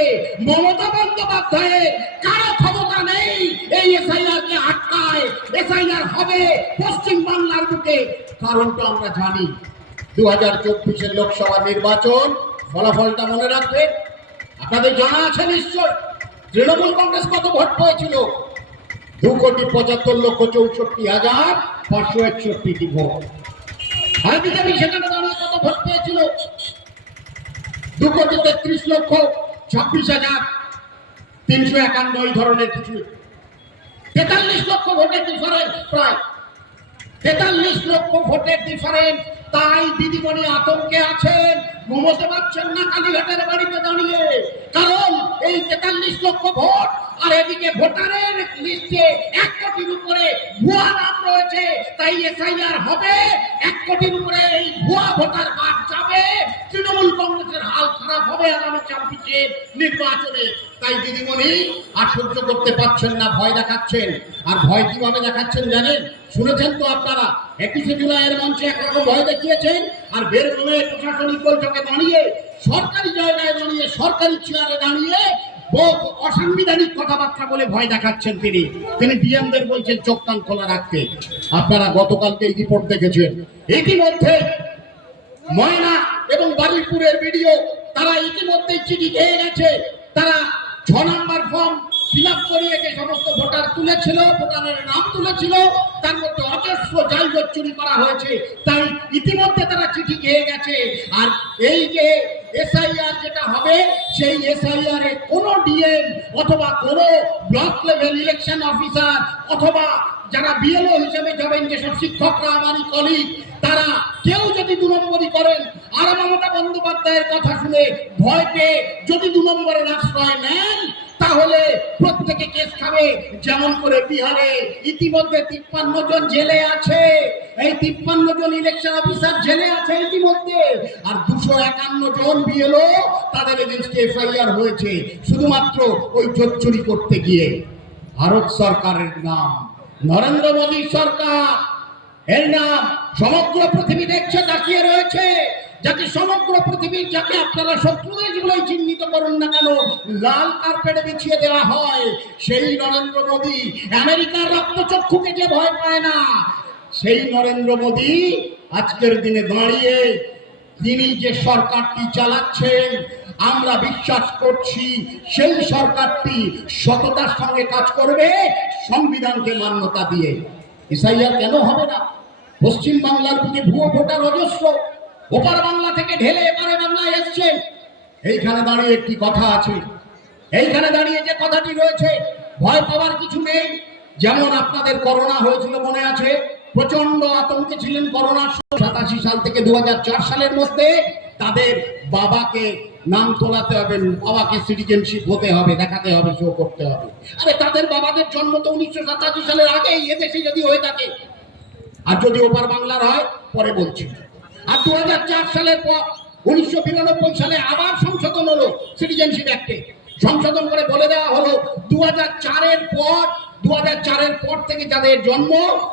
মমতা বন্দ্যোপাধ্যায়ের কারো ক্ষমতা নেই এই এসআইআর কে আটকায়। এসআইআর হবে পশ্চিম বাংলার বুকে। কারণটা আমরা জানি। 2024-এর লোকসভা নির্বাচন ফলাফলটা মনে রাখবেন। আপনাদের জানা আছে নিশ্চয় তৃণমূল কংগ্রেস কত ভোট পেয়েছিল? 2,75,64,561টি ভোট। আর বিজেপি সেখানে দাঁড়িয়ে কত ভোট পেয়েছিল? 2,33,26,351 ধরনের কিছু। 43 লক্ষ ভোটের ডিফারেন্স, প্রায় 43 লক্ষ ভোটের ডিফারেন্স। তাই দিদিমণি আতঙ্কে আছেন, ঘুমোতে পারছেন না কালীঘাটের বাড়িতে দাঁড়িয়ে। কারণ এই 43 লক্ষ ভোট, আর এদিকে ভোটারের লিস্টে 1 কোটির উপরে ভুয়া নাম রয়েছে। তাই এসআইআর হবে, 1 কোটির উপরে এই ভুয়া ভোটার কার্ড যাবে। তৃণমূল কংগ্রেসের হাল খারাপ হবে আগামী 24-এর নির্বাচনে। তাই দিদিমণি আর সহ্য করতে পারছেন না, ভয় দেখাচ্ছেন। আর ভয় কিভাবে দেখাচ্ছেন জানেন? শুনেছেন তো আপনারা, 21শে জুলাইয়ের মঞ্চে একরকম ভয় দেখিয়েছেন, আর বীরভূমে প্রশাসনিক বৈঠকে দাঁড়িয়ে, সরকারি জায়গায় দাঁড়িয়ে, সরকারি চেয়ারে দাঁড়িয়ে অসাংবিধানিক কথাবার্তা বলে ভয় দেখাচ্ছেন। তিনি ডিএমদের বলছেন চোখ কান খোলা রাখতে। আপনারা গতকালকে এই রিপোর্ট দেখেছেন। ইতিমধ্যে ময়না এবং বারুইপুরের ভিডিও তারা ইতিমধ্যেই চিঠি খেয়ে গেছে। তারা 6 নম্বর ফর্ম ফিল আপ করিয়ে যে সমস্ত ভোটার তুলেছিল, ভোটারের নাম তুলেছিল, তার মধ্যে অজস্র জালজট চুরি করা হয়েছে। তাই ইতিমধ্যে তারা চিঠি খেয়ে গেছে। আর এই যে এসআইআর যেটা হবে, সেই এসআইআর এ কোনো ডিএম অথবা কোনো ব্লক লেভেল ইলেকশন অফিসার অথবা যারা বিএলও হিসেবে যাবেন, যেসব শিক্ষকরা আমারই কলিগ, তারা কেউ যদি 2 নম্বরই করেন আর মমতা বন্দ্যোপাধ্যায়ের কথা শুনে ভয় পেয়ে যদি 2 নম্বরের আশ্রয় নেন, তাহলে প্রত্যেকে কেস খাবে। যেমন করে বিহারে ইতিমধ্যে 53 জন জেলে আছে, এই 53 জন ইলেকশন অফিসার জেলে আছে ইতিমধ্যে, আর 251 জন বিএলও তাদের এগেইনস্টে এফআইআর হয়েছে শুধুমাত্র ওই জোট চুরি করতে গিয়ে। ভারত সরকারের নাম নরেন্দ্র মোদী সরকার, এর নাম সমগ্র পৃথিবী দেখছে, তাকিয়ে রয়েছে। যাকে সমগ্র পৃথিবীর, যাকে আপনারা শত্রু দেশগুলোই চিহ্নিত করুন না কেন, লাল কার্পেটে বিছিয়ে দেওয়া হয়, সেই নরেন্দ্র মোদী, আমেরিকার রক্তচক্ষুকে যে ভয় পায় না, সেই নরেন্দ্র মোদী আজকের দিনে দাঁড়িয়ে তিনি যে সরকারটি চালাচ্ছেন, আমরা বিশ্বাস করছি সেই সরকারটি সততার সঙ্গে কাজ করবে, সংবিধানকে মান্যতা দিয়ে। এসআইআর কেন হবে না? পশ্চিম বাংলার বুকে ভুয়ো ভোটার অজস্র, ওপার বাংলা থেকে ঢেলে এপারে বাংলায় এসছে। এইখানে দাঁড়িয়ে একটি কথা আছে, এইখানে দাঁড়িয়ে যে কথাটি রয়েছে, ভয় পাওয়ার কিছু নেই। যেমন আপনাদের করোনা হয়েছিল মনে আছে, প্রচন্ড আতঙ্কে ছিলেন করোনার। 87 সাল থেকে 2004 সালের মধ্যে তাদের বাবাকে নাম তোলাতে হবে, বাবাকে সিটিজেনশিপ হতে হবে, দেখাতে হবে, শো করতে হবে। আরে তাদের বাবাদের জন্ম তো 1987 সালের আগেই এদেশে যদি হয়ে থাকে, আর যদি ওপার বাংলার হয় পরে বলছি। আর 2004 সালের পর 1992 সালে আবার সংশোধন হলো সিটিজেনশিপ অ্যাক্টে, সংশোধন করে বলে দেওয়া হলো 2004 এর পর থেকে যাদের জন্ম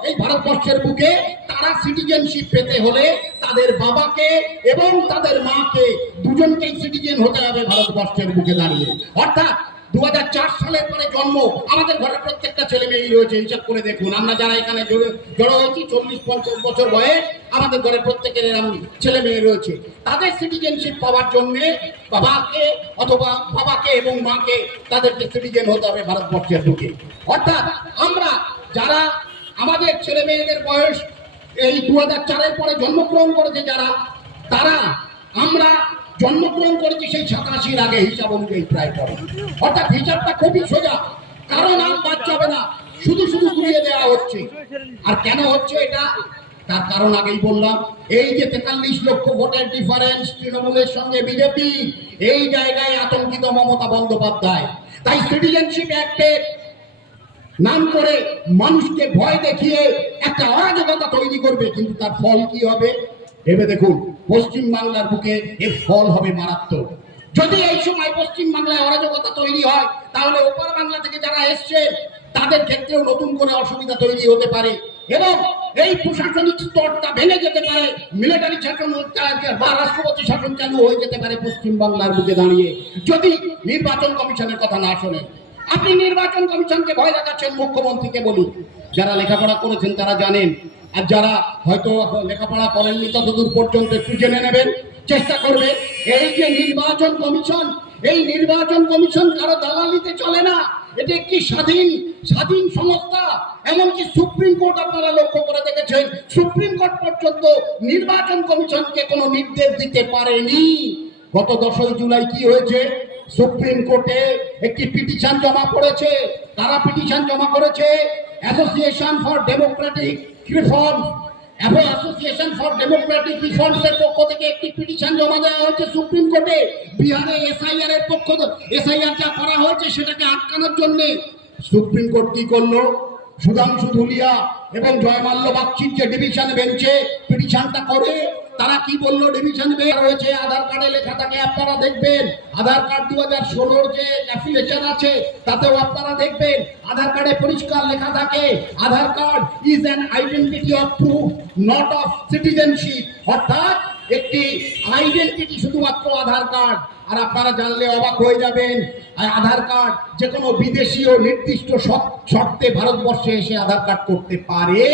এই ভারতবর্ষের বুকে, তারা সিটিজেনশিপ পেতে হলে তাদের বাবাকে এবং তাদের মাকে দুজনকেই সিটিজেন হতে হবে ভারতবর্ষের বুকে দাঁড়িয়ে। অর্থাৎ 2004 সালের পরে জন্ম আমাদের ঘরের প্রত্যেকটা ছেলে মেয়েই রয়েছে। হিসাব করে দেখুন, আমরা যারা এখানে জড়ো হয়েছি 40-50 বছর বয়স, আমাদের ঘরের প্রত্যেকের এরকম ছেলে মেয়ে রয়েছে। তাদের সিটিজেনশিপ পাওয়ার জন্য বাবাকে অথবা বাবাকে এবং মাকে তাদেরকে সিটিজেন হতে হবে ভারতবর্ষের বুকে। অর্থাৎ আমরা যারা, আমাদের ছেলে মেয়েদের বয়স এই 2004 পরে জন্মগ্রহণ করেছে যারা, তারা, আমরা জন্মগ্রহণ করেছি সেই 87 আগে হিসাব অনুযায়ী প্রায় পরে। অর্থাৎ হিসাবটা খুবই সোজা, কারণ আর বাদ যাবে না, শুধু শুধু ঘুরিয়ে দেওয়া হচ্ছে। আর কেন হচ্ছে এটা, তার কারণ আগেই বললাম। এই যে 43 লক্ষ ভোটের ডিফারেন্স তৃণমূলের সঙ্গে বিজেপি, এই জায়গায় আতঙ্কিত মমতা বন্দ্যোপাধ্যায়। তাই সিটিজেনশিপ অ্যাক্টের নাম করে মানুষকে ভয় দেখিয়ে একটা অরাজকতা তৈরি করবে, কিন্তু তার ফল কি হবে ভেবে দেখুন। পশ্চিম বাংলার বুকে এর ফল হবে মারাত্মক। যদি এই সময় পশ্চিম বাংলায় অরাজকতা তৈরি হয়, তাহলে ওপার বাংলা থেকে যারা এসছে তাদের ক্ষেত্রেও নতুন করে অসুবিধা তৈরি হতে পারে, এবং এই প্রশাসনিক স্তরটা ভেঙে যেতে পারে, মিলিটারি শাসন বা রাষ্ট্রপতি শাসন চালু হয়ে যেতে পারে পশ্চিম বাংলার বুকে দাঁড়িয়ে, যদি নির্বাচন কমিশনের কথা না শোনে। আপনি নির্বাচন কমিশনকে ভয় দেখাচ্ছেন। মুখ্যমন্ত্রীকে বলি, যারা লেখাপড়া করেছেন তারা জানেন, আর যারা হয়তো লেখাপড়া করেননি ততদূর পর্যন্ত একটু জেনে নেবেন, চেষ্টা করবে। এই যে নির্বাচন কমিশন, এই নির্বাচন কমিশন কারো দালালিতে চলে না, এটা একটি স্বাধীন সংস্থা। এমনকি সুপ্রিম কোর্ট আপনারা লক্ষ্য করে দেখেছেন, সুপ্রিম কোর্ট পর্যন্ত নির্বাচন কমিশনকে কোনো নির্দেশ দিতে পারেনি। গত 10 জুলাই কি হয়েছে, সুপ্রিম কোর্টে একটি পিটিশন জমা পড়েছে। তারা পিটিশন জমা করেছে association for Democratic reform, association for Democratic reforms এর পক্ষ থেকে একটি পিটিশন জমা দেওয়া হয়েছে সুপ্রিম কোর্টে। বিহারে এসআইআর এর পক্ষ, এসআইআর যা করা হয়েছে সেটাকে আটকানোর জন্য সুপ্রিম কোর্ট কি করলো, সুধাংশু ধুলিয়া এবং জয়মাল্য বাগচির যে ডিভিশন বেঞ্চে পিটিশনটা করে, তারা কি বললো, ডিভিশন বেঞ্চ রয়েছে, আধার কার্ডে লেখা থাকে, আপনারা দেখবেন আধার কার্ড 2016 যে অ্যাফিলিয়েশন আছে তাতেও আপনারা দেখবেন আধার কার্ডে পরিষ্কার লেখা থাকে, Aadhaar card is an identity of proof not of citizenship. অর্থাৎ একটি আইডেন্টিটি শুধুমাত্র আধার কার্ড। আর আপনারা জানলে অবাক হয়ে যাবেন, আধার কার্ড যে কোনো বিদেশিও নির্দিষ্ট শর্তে ভারতবর্ষে এসে আধার কার্ড করতে পারে।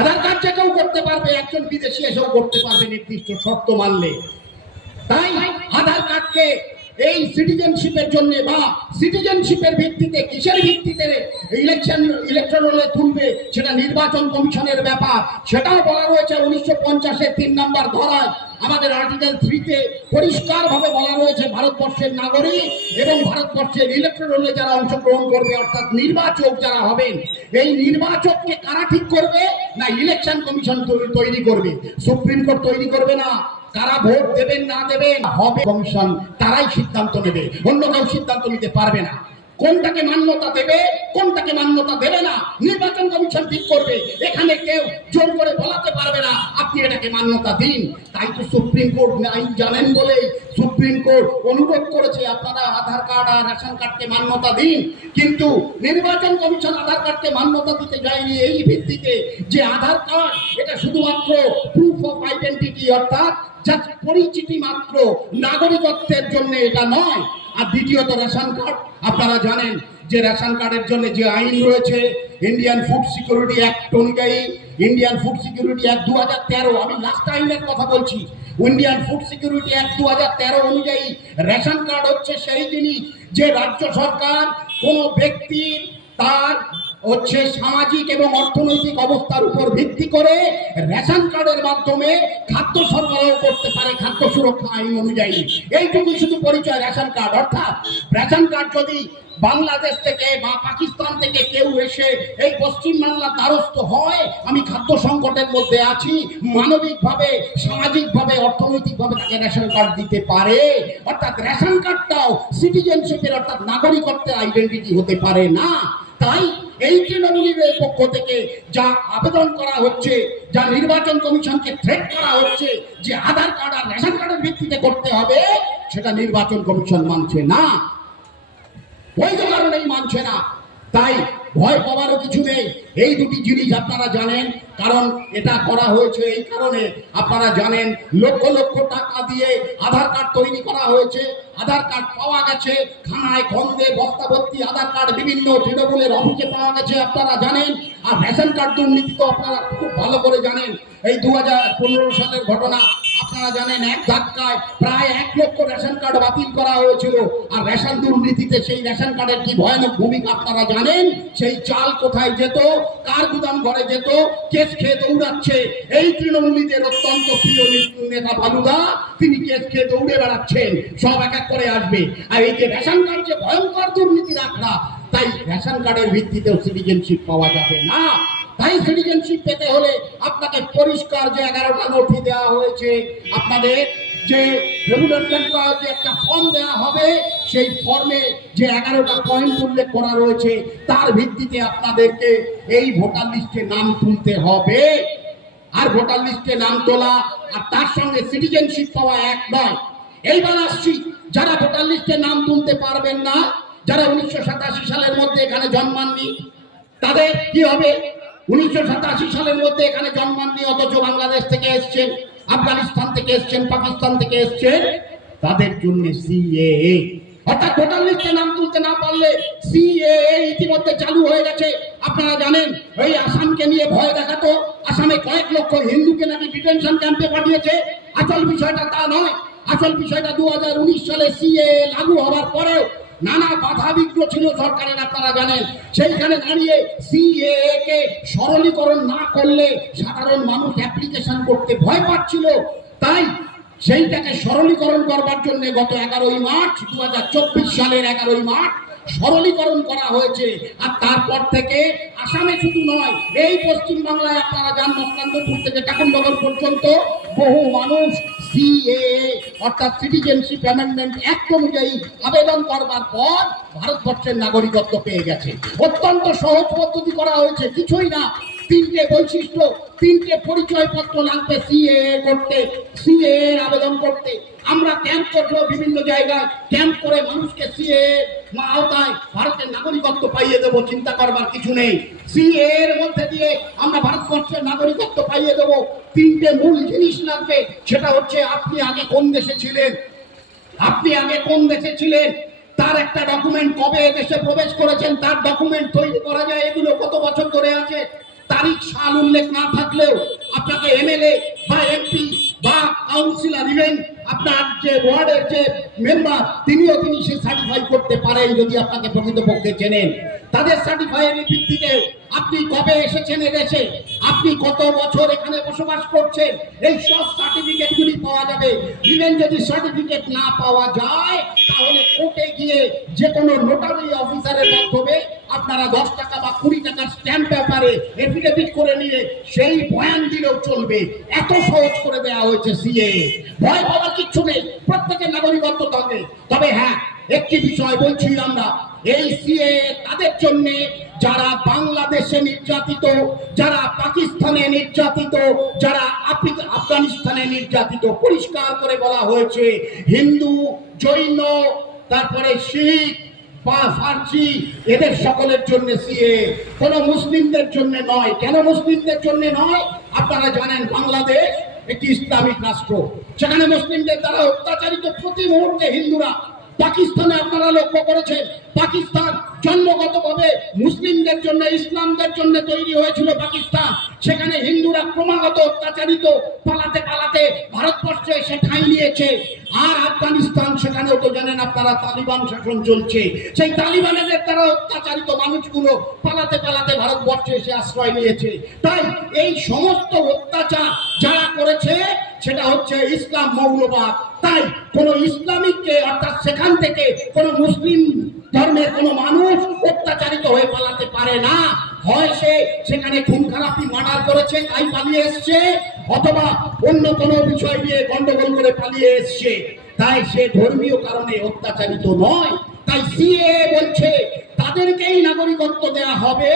আধার কার্ড যে কেউ করতে পারবে, একজন বিদেশি এসেও করতে পারবে নির্দিষ্ট শর্ত মানলে। তাই আধার কার্ড কার্ডকে এই সিটিজেনশিপের জন্য বা সিটিজেনশিপের ভিত্তিতে কিসের ভিত্তিতে ইলেকট্রালে তুলবে সেটা নির্বাচন কমিশনের ব্যাপার। সেটাও বলা রয়েছে 1950-এর 3 নম্বর ধারায়। আমাদের আর্টিকেল 3-তে পরিষ্কারভাবে বলা রয়েছে ভারতবর্ষের নাগরিক এবং ভারতবর্ষের ইলেকট্রালে যারা অংশগ্রহণ করবে অর্থাৎ নির্বাচক যারা হবেন, এই নির্বাচককে কারা ঠিক করবে? না ইলেকশন কমিশন তৈরি করবে, সুপ্রিম কোর্ট তৈরি করবে না। কারা ভোট দেবেন না দেবেন হবে কমিশন, তারাই সিদ্ধান্ত নেবে, অন্য কেউ সিদ্ধান্ত নিতে পারবে না। কোনটাকে মান্যতা দেবে কোনটাকে মান্যতা দেবে না নির্বাচন কমিশন ঠিক করবে। এখানে কেউ জোর করে বলাতে পারবে না আপনি এটাকে মান্যতা দিন। তাই তো সুপ্রিম কোর্ট আইন জানেন বলেই সুপ্রিম কোর্ট অনুরোধ করেছে আপনারা আধার কার্ড আর রেশন কার্ডকে মান্যতা দিন। কিন্তু নির্বাচন কমিশন আধার কার্ডকে মান্যতা দিতে যায়নি এই ভিত্তিতে যে আধার কার্ড এটা শুধুমাত্র প্রুফ অফ আইডেন্টিটি, অর্থাৎ জাস্ট পরিচিতি মাত্র, নাগরিকত্বের জন্য এটা নয়। আর দ্বিতীয়ত রেশন কার্ড, আপনারা জানেন যে রেশন কার্ডের জন্য যে আইন রয়েছে ইন্ডিয়ান ফুড সিকিউরিটি অ্যাক্ট অনুযায়ী, ইন্ডিয়ান ফুড সিকিউরিটি অ্যাক্ট 2013, আমি লাস্ট আইনের কথা বলছি, ইন্ডিয়ান ফুড সিকিউরিটি অ্যাক্ট 2013 অনুযায়ী রেশন কার্ড হচ্ছে সেই জিনিস যে রাজ্য সরকার কোনো ব্যক্তির তার হচ্ছে সামাজিক এবং অর্থনৈতিক অবস্থার উপর ভিত্তি করে রেশন কার্ডের মাধ্যমে খাদ্য সরবরাহ করতে পারে খাদ্য সুরক্ষা আইন অনুযায়ী। এইটুকুই শুধু পরিচয় রেশন কার্ড। অর্থাৎ রেশন কার্ড যদি বাংলাদেশ থেকে বা পাকিস্তান থেকে কেউ এসে এই পশ্চিম বাংলার দ্বারস্থ হয়, আমি খাদ্য সংকটের মধ্যে আছি, মানবিকভাবে সামাজিকভাবে অর্থনৈতিকভাবে তাকে রেশন কার্ড দিতে পারে। অর্থাৎ রেশন কার্ডটাও সিটিজেনশিপের অর্থাৎ নাগরিকত্বের আইডেন্টিটি হতে পারে না। তাই এই তৃণমূলের পক্ষ থেকে যা আবেদন করা হচ্ছে, যা নির্বাচন কমিশনকে থ্রেট করা হচ্ছে যে আধার কার্ড আর রেশন কার্ডের ভিত্তিতে করতে হবে, সেটা নির্বাচন কমিশন মানছে না, বৈধ কারণেই মানছে না। তাই ভয় পাওয়ারও কিছু নেই। এই দুটি জিনিস আপনারা জানেন, কারণ এটা করা হয়েছে এই কারণে আপনারা জানেন লক্ষ লক্ষ টাকা দিয়ে আধার কার্ড তৈরি করা হয়েছে। আধার কার্ড পাওয়া গেছে খানায় খন্দে বস্তা ভর্তি আধার কার্ড বিভিন্ন তৃণমূলের অফিসে পাওয়া গেছে, আপনারা জানেন। আর রেশন কার্ড দুর্নীতি তো আপনারা খুব ভালো করে জানেন। এই 2015 সালের ঘটনা আপনারা জানেন, এক ধাক্কায় প্রায় 1 লক্ষ রেশন কার্ড বাতিল করা হয়েছিল। আর রেশন দুর্নীতিতে সেই রেশন কার্ডের কি ভয়ানক ভূমিকা আপনারা জানেন। সেই চাল কোথায় যেত, কার গুদাম ঘরে যেত, কেস খেয়ে দৌড়াচ্ছে এই তৃণমূলীদের অত্যন্ত প্রিয় নেতা ফালুদা, তিনি কেস খেয়ে দৌড়ে বেড়াচ্ছেন, সব এক এক করে আসবে। আর এই যে রেশন কার্ড যে ভয়ঙ্কর দুর্নীতি রাখা, তাই রেশন কার্ডের ভিত্তিতেও সিটিজেনশিপ পাওয়া যাবে না। তাই সিটিজেনশিপ পেতে হলে আপনাকে পরিষ্কার যে 11টা নথি দেওয়া হয়েছে, আপনাদের যে রেগুলেশন করা হয়েছে একটা ফর্ম দেওয়া হবে, সেই ফর্মে যে 11টা পয়েন্ট উল্লেখ করা রয়েছে তার ভিত্তিতে আপনাদেরকে এই ভোটার লিস্টে নাম তুলতে হবে। আর ভোটার লিস্টে নাম তোলা আর তার সঙ্গে সিটিজেনশিপ পাওয়া এক নয়। এইবার আসছি যারা ভোটার লিস্টে নাম তুলতে পারবেন না, যারা 1987 সালের মধ্যে এখানে জন্মাননি, তাদের কি হবে? 1987 সালের মধ্যে এখানে জন্মাননি অথচ বাংলাদেশ থেকে এসছেন, আফগানিস্তান থেকে এসছেন, পাকিস্তান থেকে এসছেন, তাদের জন্য সিএএ, অর্থাৎ ভোটার লিস্টে নাম তুলতে না পারলে সিএএ ইতিমধ্যে চালু হয়ে গেছে। আপনারা জানেন ওই আসামকে নিয়ে ভয় দেখাতো, আসামে কয়েক লক্ষ হিন্দুকে নাকি ডিটেনশন ক্যাম্পে পাঠিয়েছে। আসল বিষয়টা তা নয়। আসল বিষয়টা 2019 সালে সিএএ লাগু হওয়ার পরেও নানা বাধা বিঘ্ন ছিল সরকারের, আপনারা জানেন। সেইখানে দাঁড়িয়ে সিএএ কে সরলীকরণ না করলে সাধারণ মানুষ অ্যাপ্লিকেশন করতে ভয় পাচ্ছিল। তাই সেইটাকে সরলীকরণ করবার জন্য গত 11ই মার্চ 2024 সালের 11ই মার্চ সরলীকরণ করা হয়েছে। আর তারপর থেকে আসামে শুধু নয়, এই পশ্চিম বাংলায় আপনারা যান মকরন্দপুর থেকে ঠাকুরনগর পর্যন্ত বহু মানুষ সিএএ অর্থাৎ সিটিজেনশিপ অ্যামেন্ডমেন্ট অ্যাক্ট অনুযায়ী আবেদন করবার পর ভারতবর্ষের নাগরিকত্ব পেয়ে গেছে। অত্যন্ত সহজ পদ্ধতি করা হয়েছে, কিছুই না। 3টে বৈশিষ্ট্য, 3টে পরিচয়পত্র লাগবে সিএএ করতে, সিএএ আবেদন করতে। আমরা ক্যাম্প করবো বিভিন্ন জায়গায়, ক্যাম্প করে মানুষকে সিএএ আওতায় ভারতের নাগরিকত্ব পাইয়ে দেবো, চিন্তা করবার কিছু নেই। সিএএ এর মধ্যে দিয়ে আমরা ভারতবর্ষের নাগরিকত্ব পাইয়ে দেবো। 3টে মূল জিনিস লাগবে, সেটা হচ্ছে আপনি আগে কোন দেশে ছিলেন, আপনি আগে কোন দেশে ছিলেন, তার একটা ডকুমেন্ট, কবে দেশে প্রবেশ করেছেন তার ডকুমেন্ট তৈরি করা যায়, এগুলো কত বছর ধরে আছে, তারিখ সাল উল্লেখ না থাকলেও আপনাকে এমএলএ বা এমপি বা কাউন্সিলর ইভেন আপনার যে ওয়ার্ডের যে মেম্বার তিনি সে সার্টিফাই করতে পারেন যদি আপনাকে প্রকৃতপক্ষে চেনেন। তাদের সার্টিফাইয়ের ভিত্তিতে আপনি কবে এসেছেন এদেশে, আপনি কত বছর এখানে বসবাস করছেন, এই সব সার্টিফিকেটগুলি পাওয়া যাবে। ইভেন যদি সার্টিফিকেট না পাওয়া যায় তাহলে কোর্টে গিয়ে যে কোনো নোটারি অফিসারের মাধ্যমে আপনারা 10 টাকা বা 20 টাকার স্ট্যাম্প পেপারে এফিডেভিট করে নিয়ে সেই বয়ান দিলেও চলবে। এত সহজ করে দেওয়া হয়েছে সিএ। ভয় পাওয়ার কিচ্ছু নেই, প্রত্যেকের নাগরিকত্ব থাকবে। তবে হ্যাঁ, একটি বিষয় বলছি আমরা, এই সিএ তাদের জন্য যারা বাংলাদেশে নির্যাতিত, যারা পাকিস্তানে নির্যাতিত, যারা আফগানিস্তানে নির্যাতিত। পরিষ্কার করে বলা হয়েছে হিন্দু, জৈন, তারপরে শিখ বা ফার্সি, এদের সকলের জন্য সিএ, কোন মুসলিমদের জন্য নয়। কেন মুসলিমদের জন্য নয়? আপনারা জানেন বাংলাদেশ একটি ইসলামিক রাষ্ট্র, সেখানে মুসলিমদের দ্বারা অত্যাচারিত প্রতি মুহূর্তে হিন্দুরা। পাকিস্তানে আপনারা লক্ষ্য করেছেন, পাকিস্তান জন্মগতভাবে মুসলিমদের জন্য, ইসলামদের জন্য তৈরি হয়েছিল পাকিস্তান। সেখানে হিন্দুরা ক্রমাগত অত্যাচারিত, পালাতে পালাতে ভারতবর্ষে এসে ঠাঁই নিয়েছে। আর আফগানিস্তান, সেখানেও তো জানেন আপনারা তালিবান শাসন চলছে। সেই তালিবানের দ্বারা অত্যাচারিত মানুষগুলো পালাতে পালাতে ভারতবর্ষে এসে আশ্রয় নিয়েছে। তাই এই সমস্ত অত্যাচার যারা করেছে সেটা হচ্ছে ইসলাম মৌলবাদ। তাই কোন ইসলামিককে, অর্থাৎ সেখান থেকে কোন মুসলিম ধর্মের কোন মানুষ অত্যাচারিত হয়ে পালাতে পারে না। হয় সে সেখানে খুন খারাপি মার্ডার করেছে তাই পালিয়ে এসছে, অথবা অন্য কোনো বিষয় নিয়ে গন্ডগোল করে পালিয়ে এসছে, তাই সে ধর্মীয় কারণে অত্যাচারিত নয়। তাই সিএ বলছে তাদেরকেই নাগরিকত্ব দেওয়া হবে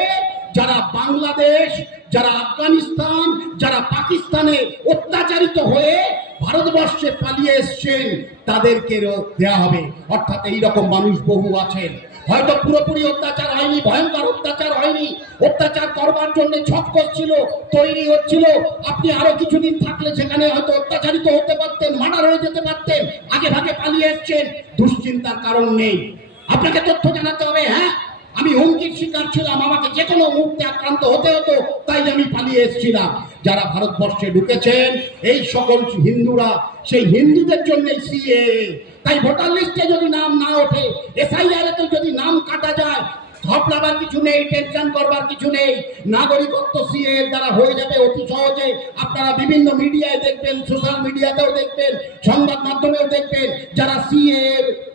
যারা বাংলাদেশ, যারা আফগানিস্তান, যারা পাকিস্তানে অত্যাচারিত হয়ে ভারতবর্ষে পালিয়ে এসছেন তাদেরকেও দেওয়া হবে। অর্থাৎ এইরকম মানুষ বহু আছেন, হয়তো পুরোপুরি অত্যাচার হয়নি, ভয়ঙ্কর অত্যাচার হয়নি, অত্যাচার করবার জন্য ছক করছিল, তৈরি হচ্ছিল। আপনি আরো কিছুদিন থাকলে সেখানে হয়তো অত্যাচারিত হতে পারতেন, মার্ডার হয়ে যেতে পারতেন, আগে ভাগে পালিয়ে এসছেন। দুশ্চিন্তার কারণ নেই। আপনাকে তথ্য জানাতে হবে, হ্যাঁ আমি হুমকির শিকার ছিলাম, আমাকে যে কোনো মুহূর্তে আক্রান্ত হতে হতো, তাই আমি পালিয়ে এসেছিলাম। যারা ভারতবর্ষে ঢুকেছেন এই সকল হিন্দুরা, সেই হিন্দুদের জন্য সিএ। তাই ভোটার লিস্টে যদি নাম না ওঠে, এসআইআর এতে যদি নাম কাটা যায়, ঘবড়াবার কিছু নেই, টেনশন করবার কিছু নেই। নাগরিকত্ব সিএ দ্বারা হয়ে যাবে অতি সহজে। আপনারা বিভিন্ন মিডিয়ায় দেখবেন, সোশ্যাল মিডিয়াতেও দেখবেন, সংবাদ মাধ্যমেও দেখবেন, যারা সিএ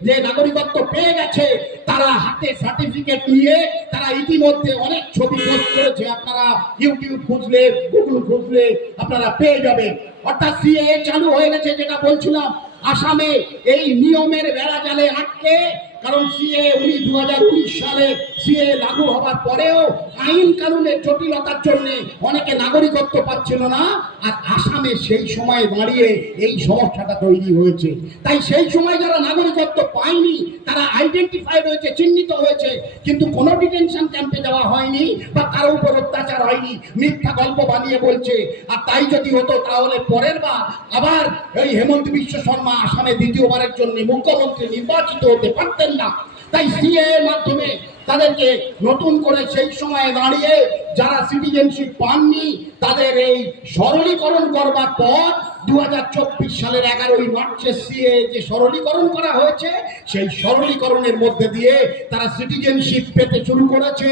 যে নাগরিকত্ব পেয়ে গেছে তারা হাতে সার্টিফিকেট নিয়ে তারা ইতিমধ্যে অনেক ছবি পোস্ট করেছে। আপনারা ইউটিউব খুঁজলে, গুগল খুঁজলে আপনারা পেয়ে যাবেন। অর্থাৎ সিএ চালু হয়ে গেছে, যেটা বলছিলাম। আসামে এই নিয়মের বেড়াজালে আটকে, কারণ সিএ 2019 সালে সিএ লাগু হবার পরেও আইন কানুনের জটিলতার জন্য অনেকে নাগরিকত্ব পাচ্ছিল না। আর আসামে সেই সময় দাঁড়িয়ে এই সমস্যাটা তৈরি হয়েছে। তাই সেই সময় যারা নাগরিকত্ব পায়নি তারা আইডেন্টিফাইড হয়েছে, চিহ্নিত হয়েছে, কিন্তু কোনো ডিটেনশন ক্যাম্পে যাওয়া হয়নি বা কারো উপর অত্যাচার হয়নি, মিথ্যা গল্প বানিয়ে বলছে। আর তাই যদি হতো তাহলে পরের বার আবার এই হেমন্ত বিশ্ব শর্মা আসামে দ্বিতীয়বারের জন্য মুখ্যমন্ত্রী নির্বাচিত হতে পারতেন না। তাই সিএ এর মাধ্যমে তাদেরকে নতুন করে সেই সময়ে দাঁড়িয়ে যারা সিটিজেনশিপ পাননি তাদের এই সরলীকরণ করবার পর 2024 সালের 11ই মার্চে সিএ যে সরলীকরণ করা হয়েছে, সেই সরলীকরণের মধ্যে দিয়ে তারা সিটিজেনশিপ পেতে শুরু করেছে।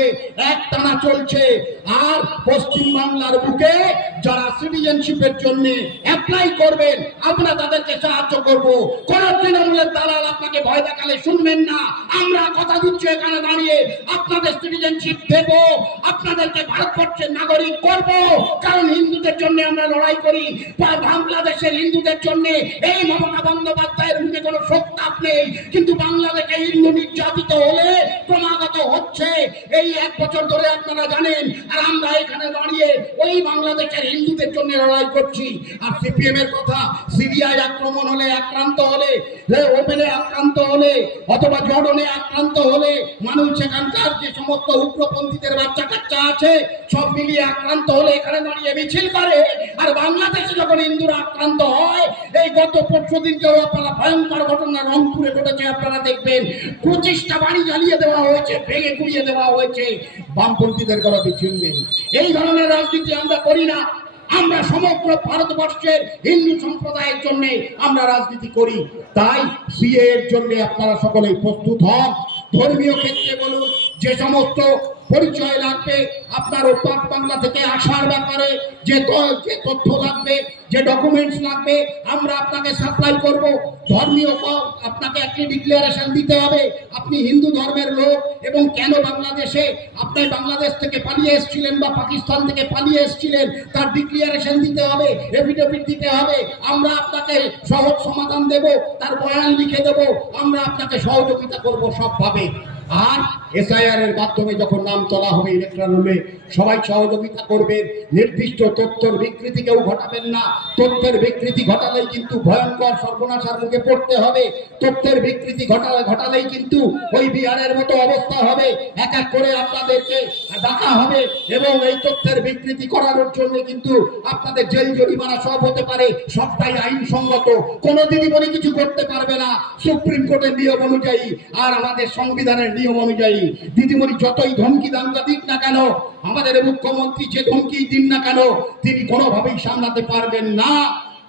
একটানা চলছে। আর পশ্চিমবাংলার বুকে যারা সিটিজেনশিপের জন্য অ্যাপ্লাই করবেন আমরা তাদেরকে সাহায্য করব। কোন তৃণমূলের দালাল আপনাকে ভয় দেখালে শুনবেন না। আমরা কথা দিচ্ছি এখানে দাঁড়িয়ে, আপনাদের সিটিজেনশিপ দেব, আপনাদেরকে ভারতবর্ষের নাগরিক করব। কারণ হিন্দুদের জন্য আমরা লড়াই করি, বাংলাদেশের হিন্দুদের জন্য। এই মমতা বন্দ্যোপাধ্যায়ের মুখে কোনো সত্তাপ নেই, কিন্তু বাংলাদেশে হিন্দু নির্যাতিত হলে ক্রমাগত হচ্ছে। এই 1 বছর ধরে আপনারা জানেন। আর আমরা এখানে দাঁড়িয়ে ওই বাংলাদেশের হিন্দুদের জন্য লড়াই করছি। আর সিপিএম এর কথা, সিরিয়ায় আক্রমণ হলে, আক্রান্ত হলে, ওপেনে আক্রান্ত হলে, অথবা জর্ডনে আক্রান্ত হলে, মানুষ সেখানকার যে সমস্ত উগ্রপন্থীদের বাচ্চা কাচ্চা আছে সব মিলিয়ে আক্রান্ত হলে এখানে দাঁড়িয়ে মিছিল করে। আর বাংলাদেশে যখন হিন্দুরা আক্রান্ত হয়, এই গত 25 দিনকেও আপনারা ভয়ঙ্কর ঘটনা রংপুরে ঘটেছে, আপনারা দেখবেন 25টা বাড়ি জ্বালিয়ে দেওয়া হয়েছে, ভেঙে গুড়িয়ে দেওয়া হয়েছে। বামপন্থীদের কোনো মিছিল নেই। এই ধরনের রাজনীতি আমরা করি না। আমরা সমগ্র ভারতবর্ষের হিন্দু সম্প্রদায়ের জন্য আমরা রাজনীতি করি। তাই সিএ এর জন্য আপনারা সকলেই প্রস্তুত হন। ধর্মীয় ক্ষেত্রে বলুন, যে সমস্ত পরিচয় লাগবে, আপনার ওপার বাংলা থেকে আসার ব্যাপারে যে তথ্য লাগবে, যে ডকুমেন্টস লাগবে, আমরা আপনাকে সাপ্লাই করব। ধর্মীয় আপনাকে একটি ডিক্লারেশন দিতে হবে আপনি হিন্দু ধর্মের লোক এবং কেন বাংলাদেশে আপনি বাংলাদেশ থেকে পালিয়ে এসেছিলেন বা পাকিস্তান থেকে পালিয়ে এসেছিলেন তার ডিক্লারেশন দিতে হবে, এফিডেভিট দিতে হবে। আমরা আপনাকে সহজ সমাধান দেব, তার বয়ান লিখে দেব, আমরা আপনাকে সহযোগিতা করব সবভাবে। আর এসআইআর এর মাধ্যমে যখন নাম তোলা হবে ইলেকট্রাল রোলে, সবাই সহযোগিতা করবেন। নির্দিষ্ট তথ্যের বিকৃতি কেউ ঘটাবেন না। তথ্যের বিকৃতি ঘটালেই কিন্তু ভয়ঙ্কর সর্বনাশার মুখে পড়তে হবে। তথ্যের বিকৃতি ঘটালেই কিন্তু ওই বিহারের মতো অবস্থা হবে। এক এক করে আপনাদেরকে ডাকা হবে এবং এই তথ্যের বিকৃতি করানোর জন্য কিন্তু আপনাদের জেল জরিমানা সব হতে পারে। সবটাই আইনসঙ্গত, কোনো দিদিমণি কিছু করতে পারবে না সুপ্রিম কোর্টের নিয়ম অনুযায়ী আর আমাদের সংবিধানের নিয়ম অনুযায়ী। দিদিমণি যতই ধমকি দাঙ্গা দিক না কেন, আমাদের মুখ্যমন্ত্রী যে ধমকি দিন না কেন, তিনি কোনোভাবেই সামলাতে পারবেন না।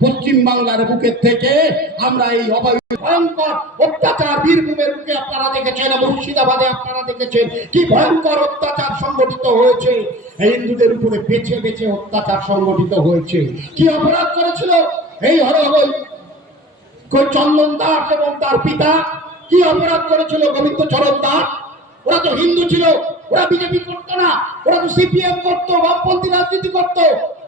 পশ্চিম বাংলার বুকের থেকে আমরা এই ভয়ঙ্কর অত্যাচার, বীরভূমের বুকে আপনারা দেখেছেন, মুর্শিদাবাদে আপনারা দেখেছেন কি ভয়ঙ্কর অত্যাচার সংগঠিত হয়েছে। হিন্দুদের উপরে বেছে বেছে অত্যাচার সংগঠিত হয়েছে। কি অপরাধ করেছিল এই চন্দন দাস এবং তার পিতা? কি অপরাধ করেছিল গোবিন্দ চরণ দাস? ওরা তো হিন্দু ছিল, ওরা বিজেপি করতো না, ওরা তো সিপিএম করতো, বামপন্থী রাজনীতি করতো।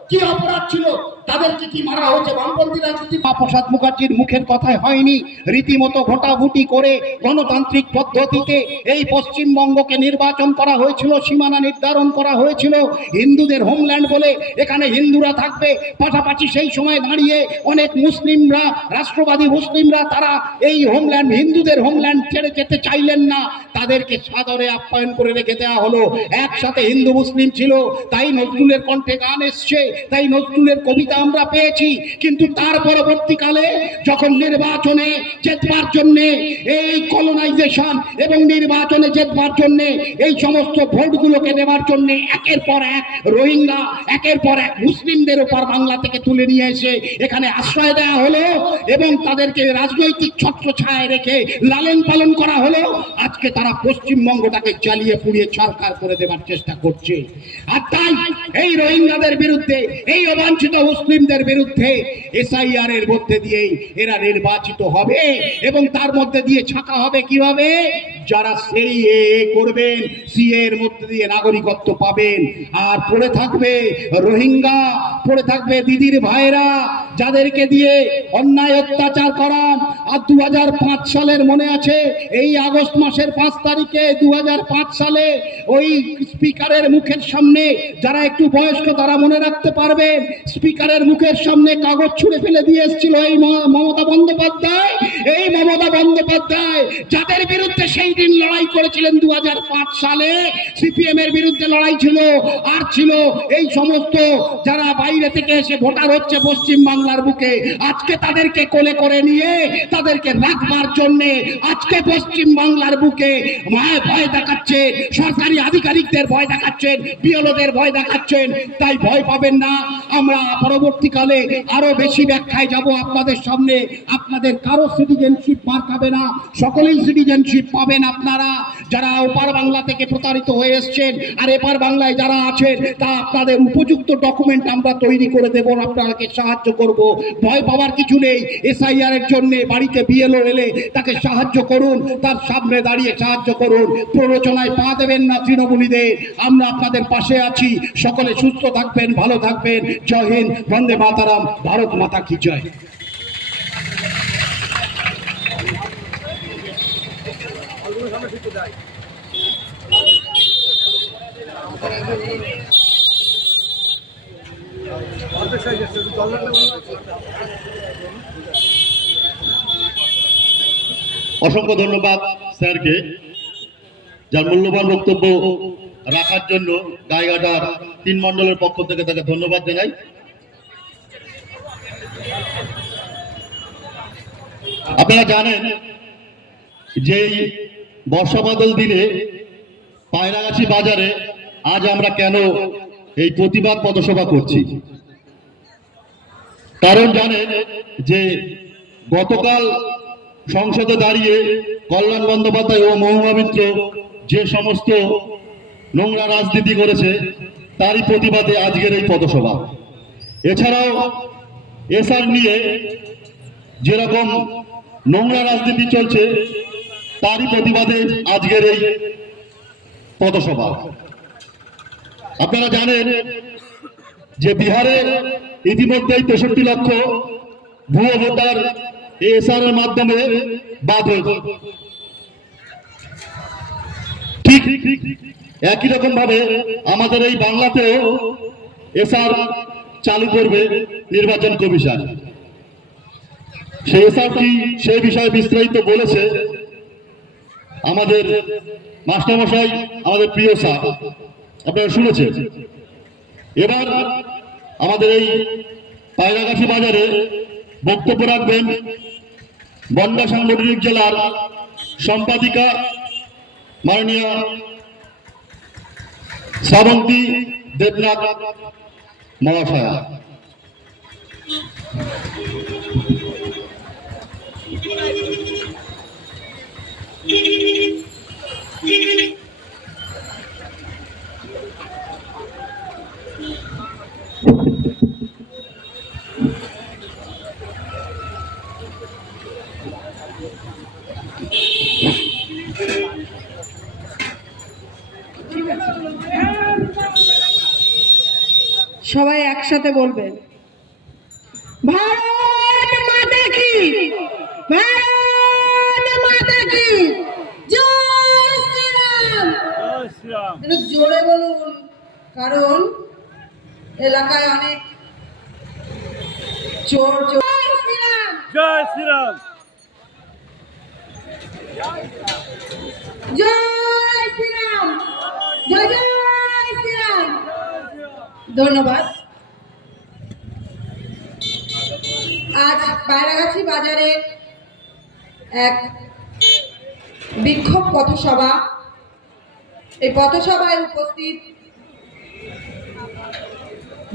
কি অপরাধ ছিল তাদেরকে? কি মারা হয়েছে বামপন্থী রাজনীতি? প্রসাদ মুখার্জির মুখের কথায় হয়নি, রীতিমতো ভোটাভুটি করে গণতান্ত্রিক পদ্ধতিতে এই পশ্চিমবঙ্গকে নির্বাচন করা হয়েছিল, সীমানা নির্ধারণ করা হয়েছিল হিন্দুদের হোমল্যান্ড বলে। এখানে হিন্দুরা থাকবে, পাশাপাশি সেই সময় দাঁড়িয়ে অনেক মুসলিমরা, রাষ্ট্রবাদী মুসলিমরা, তারা এই হোমল্যান্ড, হিন্দুদের হোমল্যান্ড ছেড়ে যেতে চাইলেন না। তাদেরকে সাদরে আপ্যায়ন করে রেখে দেওয়া হলো। একসাথে হিন্দু মুসলিম ছিল, তাই নজরুলের কণ্ঠে গান এসছে, তাই নজরুলের কবিতা আমরা পেয়েছি। কিন্তু তার পরবর্তীকালে যখন নির্বাচনে জেতবার জন্য এই কলোনাইজেশন এবং নির্বাচনে জেতবার জন্য এই সমস্ত ভোটগুলোকে নেবার জন্য একের পর এক রোহিঙ্গা, একের পর এক মুসলিমদের উপর বাংলা থেকে তুলে নিয়ে এসে এখানে আশ্রয় দেওয়া হলো এবং তাদেরকে রাজনৈতিক ছত্রছায়ায় রেখে লালন পালন করা হলো। আজকে তারা পশ্চিমবঙ্গটাকে জ্বালিয়ে পুড়িয়ে সরকার করে দেবার চেষ্টা করছে। আর তাই এই রোহিঙ্গাদের বিরুদ্ধে, এই অবাঞ্ছিত মুসলিমদের বিরুদ্ধে এসআইআর এর মধ্যে দিয়েই এরা নির্বাচিত হবে এবং তার মধ্যে দিয়ে ছাকা হবে কিভাবে? যারা সেই করবেন, সিএ এর মধ্যে দিয়ে নাগরিকত্ব পাবেন। আর পড়ে থাকবে রোহিঙ্গা, পড়ে থাকবে দিদির ভাইরা, যাদেরকে দিয়ে অন্যায় অত্যাচার করান। আর 2005 সালের মনে আছে, এই আগস্ট মাসের 5 তারিখে 2005 সালে ওই স্পিকারের মুখের সামনে, যারা একটু বয়স্ক তারা মনে রাখতে পারবে, স্পিকারের মুখের সামনে কাগজ ছুঁড়ে ফেলে দিয়ে এসেছিল এই মমতা বন্দ্যোপাধ্যায়। এই মমতা বন্দ্যোপাধ্যায় যাদের বিরুদ্ধে সেই দিন লড়াই করেছিলেন 2005 সালে, সিপিএম এর বিরুদ্ধে লড়াই ছিল, আর ছিল এই সমস্ত যারা বাইরে থেকে এসে ভোটার হচ্ছে পশ্চিম বাংলার বুকে। আজকে তাদেরকে কোলে করে নিয়ে তাদেরকে রাখবার জন্য আজকে পশ্চিম বাংলার বুকে ভয় দেখাচ্ছে, সরকারি আধিকারিকদের ভয় দেখাচ্ছেন, বিএলওদের ভয় দেখাচ্ছেন। তাই ভয় পাবেন না, আমরা পরবর্তীকালে আরো বেশি ব্যাখ্যায় যাব আপনাদের সামনে। আপনাদের কারো সিটিজেনশিপ মার্কাবে না, সকলেই সিটিজেনশিপ পাবেন আপনারা, যারা ওপার বাংলা থেকে প্রতারিত হয়ে এসছেন আর এপার বাংলায় যারা আছেন, তা আপনাদের উপযুক্ত ডকুমেন্ট আমরা তৈরি করে দেব, আপনাকে সাহায্য করব। ভয় পাওয়ার কিছু নেই। এসআইআর এর জন্য বাড়িতে বিএলও এলে তাকে সাহায্য করুন, তার সামনে দাঁড়িয়ে সাহায্য করুন। প্ররোচনায় পা দেবেন না তৃণমূলীদের, আমরা আপনাদের পাশে আছি। সকলে সুস্থ থাকবেন, ভালো থাকবেন। জয় হিন্দ, বন্দে মাতারাম, ভারত মাতা কি জয়। অসংখ্য ধন্যবাদ স্যারকে, যার মূল্যবান বক্তব্য রাখার জন্য গাইঘাটার 3 মণ্ডলের পক্ষ থেকে তাকে ধন্যবাদ জানাই। আপনারা জানেন যে বর্ষা বাদল দিনে পায়রাগাছি বাজারে আজ আমরা কেন এই প্রতিবাদ পথসভা করছি। কারণ জানেন যে গতকাল সংসদে দাঁড়িয়ে কল্যাণ বন্দ্যোপাধ্যায় ও মহুয়া মিত্র যে সমস্ত নোংরা রাজনীতি করেছে তারই প্রতিবাদে আজকের এই পথসভা। এছাড়াও এসআর নিয়ে যেরকম নোংরা রাজনীতি চলছে তারই প্রতিবাদে আজকের এই পথসভা। আপনারা জানেন যে বিহারে ইতিমধ্যেই 63 লক্ষ ভুয়ো ভোটার এসআর এর মাধ্যমে বাদ হয়েছে। ঠিক একই রকম ভাবে আমাদের এই বাংলাতেও এসআর চালু করবে নির্বাচন কমিশন। সেই এসআর কি সেই বিষয়ে বিস্তারিত বলেছে আমাদের মাস্টারমশাই, আমাদের প্রিয় স্যার, আপনারা শুনেছেন। এবার আমাদের এই পায়রাগাছি বাজারে বক্তব্য রাখবেন বনগাঁ সাংগঠনিক জেলার সম্পাদিকা মাননীয় শ্রাবন্তী দেবনাথ মহাশয়া। সবাই একসাথে বলবেন, ভারত মাতা কি, ভারত মাতা কি, জয় শ্রীরাম। একটু জোরে বলুন, কারণ এলাকায় অনেক চোর। জয় শ্রীরাম, জয় শ্রীরাম, জয় শ্রীরাম, জয় জয় শ্রীরাম। ধন্যবাদ। আজ পায়রাগাছি বাজারে এক বিক্ষোভ পথসভা। এই পথসভায় উপস্থিত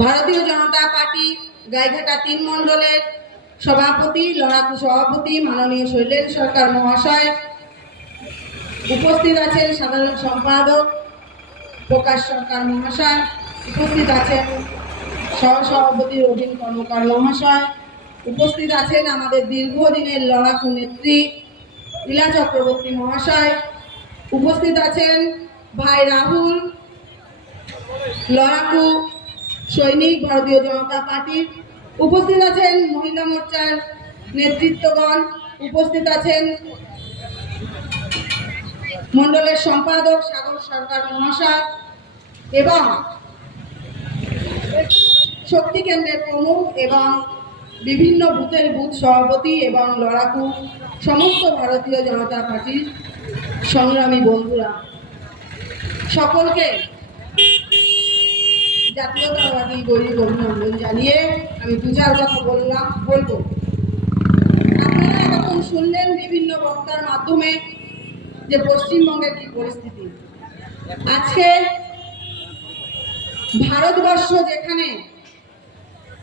ভারতীয় জনতা পার্টি গাইঘাটা 3 মণ্ডলের সভাপতি, লড়াকু সভাপতি মাননীয় শৈলেন সরকার মহাশয়, উপস্থিত আছেন সাধারণ সম্পাদক প্রকাশ সরকার মহাশয়, উপস্থিত আছেন সহসভাপতি রবীন কর্মকার মহাশয়, উপস্থিত আছেন আমাদের দীর্ঘদিনের লড়াকু নেত্রী ইলা চক্রবর্তী মহাশয়, উপস্থিত আছেন ভাই রাহুল, লড়াকু সৈনিক ভারতীয় জনতা পার্টির, উপস্থিত আছেন মহিলা মোর্চার নেতৃত্বগণ, উপস্থিত আছেন মণ্ডলের সম্পাদক সাগর সরকার মহাশয় এবং শক্তি কেন্দ্রের প্রমুখ এবং বিভিন্ন বুথের বুথ সভাপতি এবং লড়াকু সমস্ত ভারতীয় জনতা পার্টির সংগ্রামী বন্ধুরা, সকলকে জাতীয়তাবাদী গরিব অভিনন্দন জানিয়ে আমি 2-4 কথা বলবো। আপনারা এতক্ষণ শুনলেন বিভিন্ন বক্তার মাধ্যমে যে পশ্চিমবঙ্গের কি পরিস্থিতি। আজকে ভারতবর্ষ যেখানে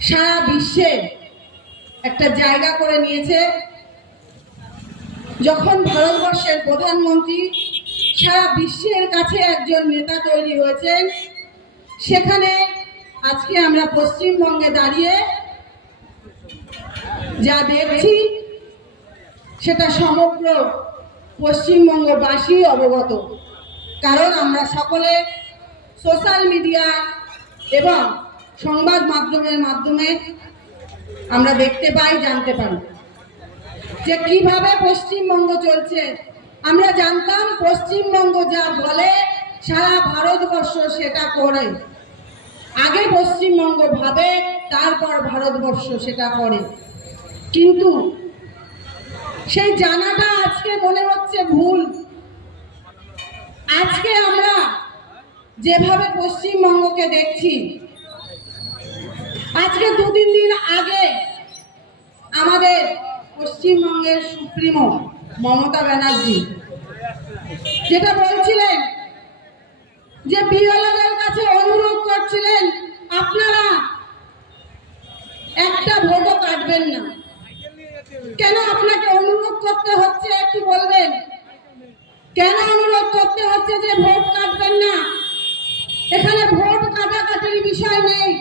সারা বিশ্বে একটা জায়গা করে নিয়েছে, যখন ভারতবর্ষের প্রধানমন্ত্রী সারা বিশ্বের কাছে একজন নেতা তৈরি হয়েছেন, সেখানে আজকে আমরা পশ্চিমবঙ্গে দাঁড়িয়ে যা দেখছি সেটা সমগ্র পশ্চিমবঙ্গবাসী অবগত। কারণ আমরা সকলে সোশ্যাল মিডিয়া এবং সংবাদ মাধ্যমের মাধ্যমে আমরা দেখতে পাই, জানতে পারি যে কিভাবে পশ্চিমবঙ্গ চলছে। আমরা জানতাম পশ্চিমবঙ্গ যা বলে সারা ভারতবর্ষ সেটা করে। আগে পশ্চিমবঙ্গ ভাবে, তারপর ভারতবর্ষ সেটা করে। কিন্তু সেই জানাটা আজকে মনে হচ্ছে ভুল। আজকে আমরা যেভাবে পশ্চিমবঙ্গকে দেখছি, আজকে 2-3 দিন আগে আমাদের পশ্চিমবঙ্গের সুপ্রিমো মমতা ব্যানার্জি যেটা বলছিলেন যে বিএলওদের কাছে অনুরোধ করছিলেন, আপনারা একটা ভোটও কাটবেন না। কেন আপনাকে অনুরোধ করতে হচ্ছে একটু বলবেন? কেন অনুরোধ করতে হচ্ছে যে ভোট কাটবেন না? এখানে ভোট কাটাকাটির বিষয় নেই।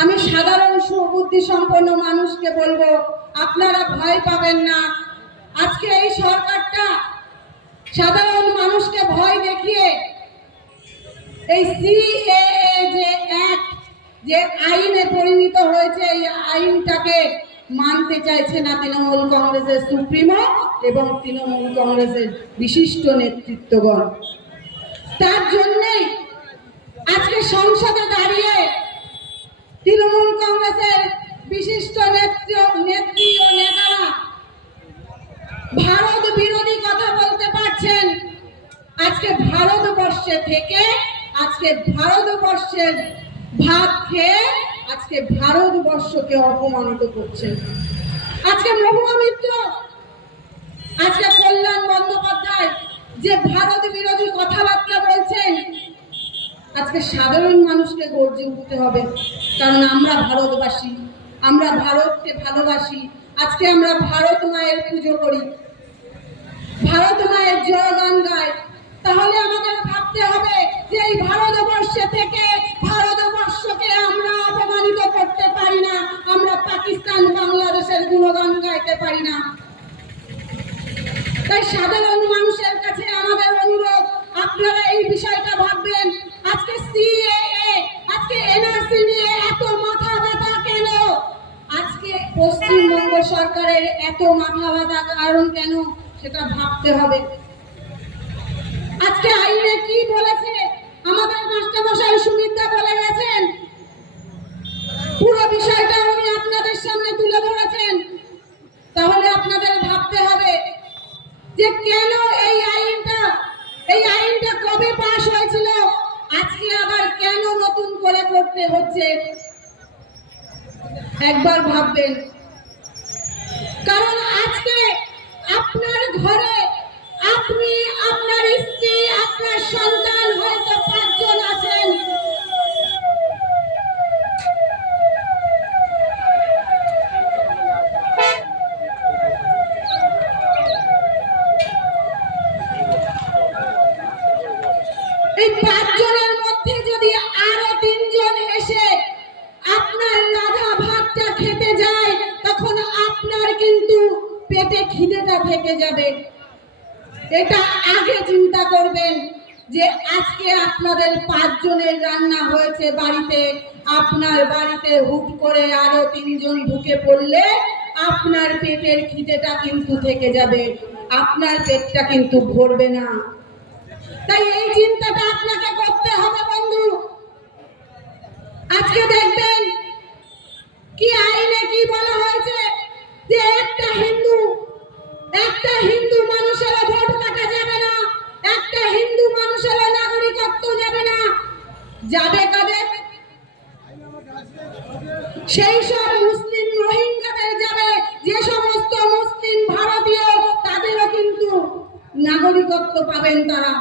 আমি সাধারণ সুবুদ্ধি সম্পন্ন মানুষকে বলবো, আপনারা ভয় পাবেন না। আজকে এই সরকারটা সাধারণ মানুষকে ভয় দেখিয়ে এই সিএএ যে অ্যাক্ট, যে আইনে পরিণত হয়েছে, এই আইনটাকে মানতে চাইছে না তৃণমূল কংগ্রেসের সুপ্রিমো এবং তৃণমূল কংগ্রেসের বিশিষ্ট নেতৃত্বগণ। তার জন্যই আজকে সংসদে দাঁড়িয়ে তৃণমূল কংগ্রেসের বিশিষ্ট নেত্রী ও নেতারা ভারত বিরোধী কথা বলতে পারছেন। আজকে ভারতবর্ষে থেকে, আজকে ভারতবর্ষের ভাত খেয়ে আজকে ভারতবর্ষকে অপমানিত করছেন। আজকে মহুয়া মিত্র, আজকে কল্যাণ বন্দ্যোপাধ্যায় যে ভারত বিরোধী কথাবার্তা বলছেন, আজকে সাধারণ মানুষকে গর্জে উঠতে হবে। কারণ আমরা ভারতবাসী, আমরা ভারতকে ভালোবাসি। আজকে আমরা ভারত মায়ের পুজো করি, ভারত মায়ের জয়গান গাই। তাহলে আমাদের ভাবতে হবে যে এই ভারতবর্ষে থেকে ভারতবর্ষকে আমরা অপমানিত করতে পারি না, আমরা পাকিস্তান বাংলাদেশের গুণগান গাইতে পারি না। তাই সাধারণ মানুষের কাছে আমাদের অনুরোধ, আপনারা এই বিষয়টা ভাববেন। আজকে সিএএ, আজকে এনআরসি নিয়ে এত মাথা ব্যথা কেন? আজকে পশ্চিমবঙ্গ সরকারের এত মাথা ব্যথা কারণ কেন সেটা ভাবতে হবে। আজকে আইনে কি বলেছে আমাদের মাস্টারমশাই সুমিত্রা বলে গেছেন, পুরো বিষয়টা উনি আপনাদের সামনে তুলে ধরেছেন। তাহলে আপনাদের ভাবতে হবে যে কেন এই আইনটা কবে পাশ হয়েছিল, আজকে আবার কেন নতুন করে করতে হচ্ছে? একবার ভাববেন। কারণ আজকে আপনার ঘরে আপনি, আপনার স্ত্রী, আপনার সন্তান হয়তো 5 জন আছেন। এই 5 জনের মধ্যে যদি আরো 3 জন এসে আপনার রাধা ভাতটা খেতে যায়, তখন আপনার কিন্তু পেটে খিদেটা থেকে যাবে। এটা আগে চিন্তা করবেন যে আজকে আপনাদের 5 জনের রান্না হয়েছে বাড়িতে, আপনার বাড়িতে হুট করে আরো 3 জন ঢুকে পড়লে আপনার পেটের খিদেটা কিন্তু থেকে যাবে, আপনার পেটটা কিন্তু ভরবে না। তাই এই চিন্তাটা আপনাকে করতে হবে বন্ধু। আজকে দেখবেন কি আইনে কি বলা হয়েছে যে একটা হিন্দু মানুষের ভোট কাটা যাবে না, একটা হিন্দু মানুষের নাগরিকত্ব যাবে না। যাবে কাদের? সেই সব মুসলিম রোহিঙ্গাদের যাবে, যে সমস্ত মুসলিম ভারতীয় তাদেরও কিন্তু নাগরিকত্ব পাবেন তারা।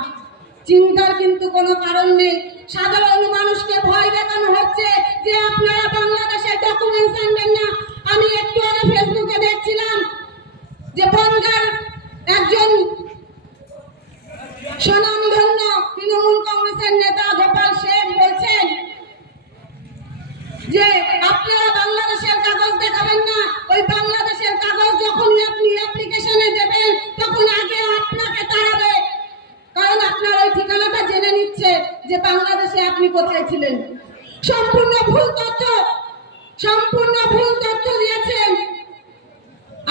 চিন্তার কিন্তু কোনো কারণ নেই। সাধারণ মানুষকে ভয় দেখানো হচ্ছে যে আপনারা বাংলাদেশের ডকুমেন্টস আনবেন না। আমি একটু আগে ফেসবুকে দেখছিলাম যে বনগাঁর একজন স্বনামধন্য তৃণমূল কংগ্রেসের নেতা গোপাল শেখ বলছেন যে আপনারা বাংলাদেশের কাগজ দেখাবেন না। ওই বাংলাদেশের কাগজ যখনই আপনি অ্যাপ্লিকেশনে দেবেন তখন আগে আপনাকে তাড়াবে, কারণ আপনার ওই ঠিকানাটা জেনে নিচ্ছে যে বাংলাদেশে আপনি কোথায় ছিলেন। সম্পূর্ণ ভুল তথ্য দিয়েছেন।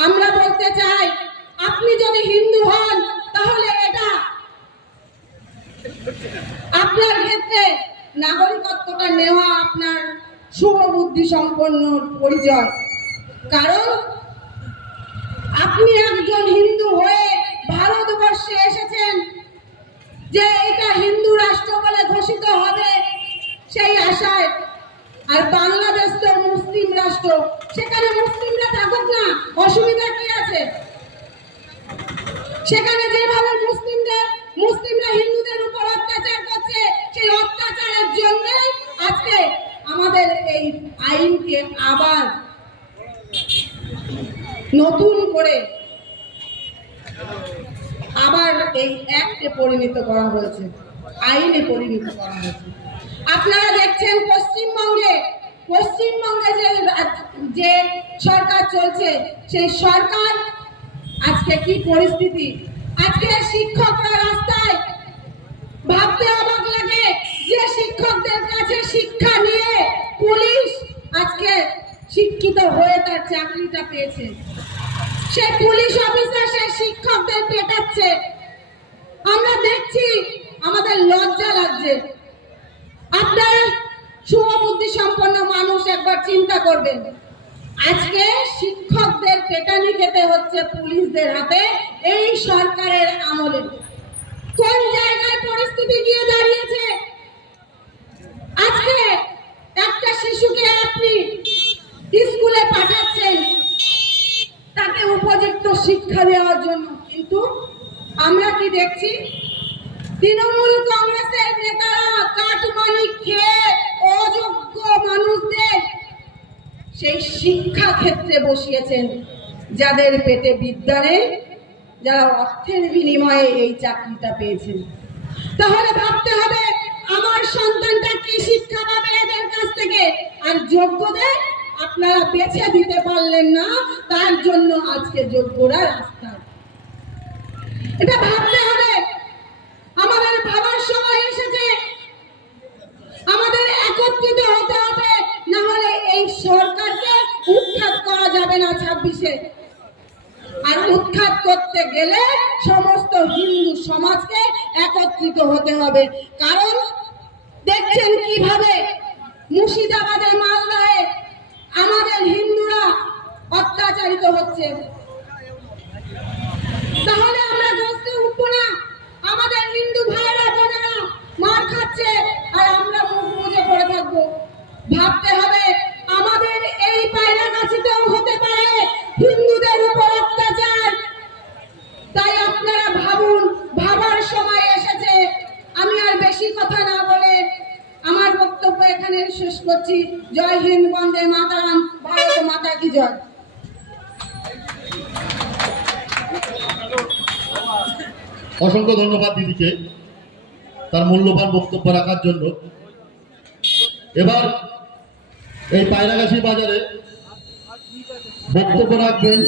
আমরা বলতে চাই, আপনি যদি হিন্দু হন তাহলে এটা আপনার ক্ষেত্রে নাগরিকত্বটা নেওয়া আপনার শুভবুদ্ধি সম্পন্ন পরিচয়। কারণ আপনি একজন হিন্দু হয়ে ভারতবর্ষে এসেছেন যে এটা হিন্দু রাষ্ট্র বলে ঘোষিত হবে সেই আশায়। আর বাংলাদেশ তো মুসলিম রাষ্ট্র, সেখানে মুসলিমরা থাকুক না, অসুবিধা কি আছে? সেখানে যেভাবে মুসলিমরা হিন্দুদের উপর অত্যাচার করছে, সেই অত্যাচারের জন্য আজকে আমাদের এই আইনকে আবার এই অ্যাক্টে পরিণত করা হয়েছে, আইনে পরিণত করা হয়েছে। আপনারা দেখছেন পশ্চিমবঙ্গে যে সরকার চলছে, সেই সরকার আজকে কি পরিস্থিতি। আজকে শিক্ষকরা রাস্তায়, ভাবতে অবাক লাগে যে শিক্ষকদের কাছে শিক্ষা নিয়ে পুলিশ আজকে শিক্ষিত হয়ে তার চাকরিটা পেয়েছে, সে পুলিশ অফিসার সে শিক্ষকদের পেটাচ্ছে। আমরা দেখছি, আমাদের লজ্জা লাগছে। আপনারা শুভবুদ্ধি সম্পন্ন মানুষ একবার চিন্তা করবেন, আজকে শিক্ষকদের পেটানি খেতে হচ্ছে পুলিশদের হাতে এই সরকারের আমলে। কোন জায়গায় পরিস্থিতি গিয়ে দাঁড়িয়েছে। আজকে একটা শিশুকে আপনি স্কুলে পাঠাচ্ছেন তাকে উপযুক্ত শিক্ষা দেওয়ার জন্য, কিন্তু আমরা কি দেখছি, তৃণমূল কংগ্রেসের নেতারা কাটমানি খেয়ে অযোগ্য মানুষদের সেই শিক্ষা ক্ষেত্রে বসিয়েছেন, যাদের পেটে বিদ্যা নেই, যারা অর্থের বিনিময়ে এই চাকরিটা পেয়েছেন। তাহলে ভাবতে হবে আমার সন্তানটা কি শিক্ষা পাবে এদের কাছ থেকে। আর যোগ্যদের আপনারা বেছে দিতে পারলেন না, তার জন্য আজকে যোগ্যরা রাস্তায়। এটা ভাবতে হবে, আমাদের ভাবার সময় এসেছে, আমাদের একত্রিত হতে হবে, না হলে এই সরকারকে উৎখাত করা যাবে না 26-এ। আর উৎখাত করতে গেলে সমস্ত হিন্দু সমাজকে একত্রিত হতে হবে। কারণ দেখছেন কিভাবে মুর্শিদাবাদে, মালদায় আমাদের হিন্দুরা অত্যাচারিত হচ্ছে। তাহলে আমরা বসতে উঠবো না, আমাদের হিন্দু ভাইরা বোনেরা মার খাচ্ছে আর আমরা মুখ বুজে পড়ে থাকবো। ভাবতে হবে আমাদের এই পায়রাগাছিতেও হতে পারে হিন্দুদের উপর অত্যাচার। তাই আপনারা ভাবুন, ভাবার সময় এসেছে। আমি আর বেশি কথা না বলে আমার বক্তব্য এখানে শেষ করছি। জয় হিন্দ, বন্দে মাতরম, ভারত মাতা কি জয়। অসংখ্য ধন্যবাদ দিদিকে তার মূল্যবান বক্তব্য রাখার জন্য। এবার এই পায়রাগাছি বাজারে বক্তব্য রাখবেন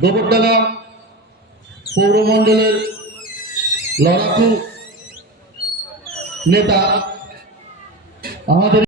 গোবরডাঙ্গা পৌরমণ্ডলের লড়াকু নেতা আমাদের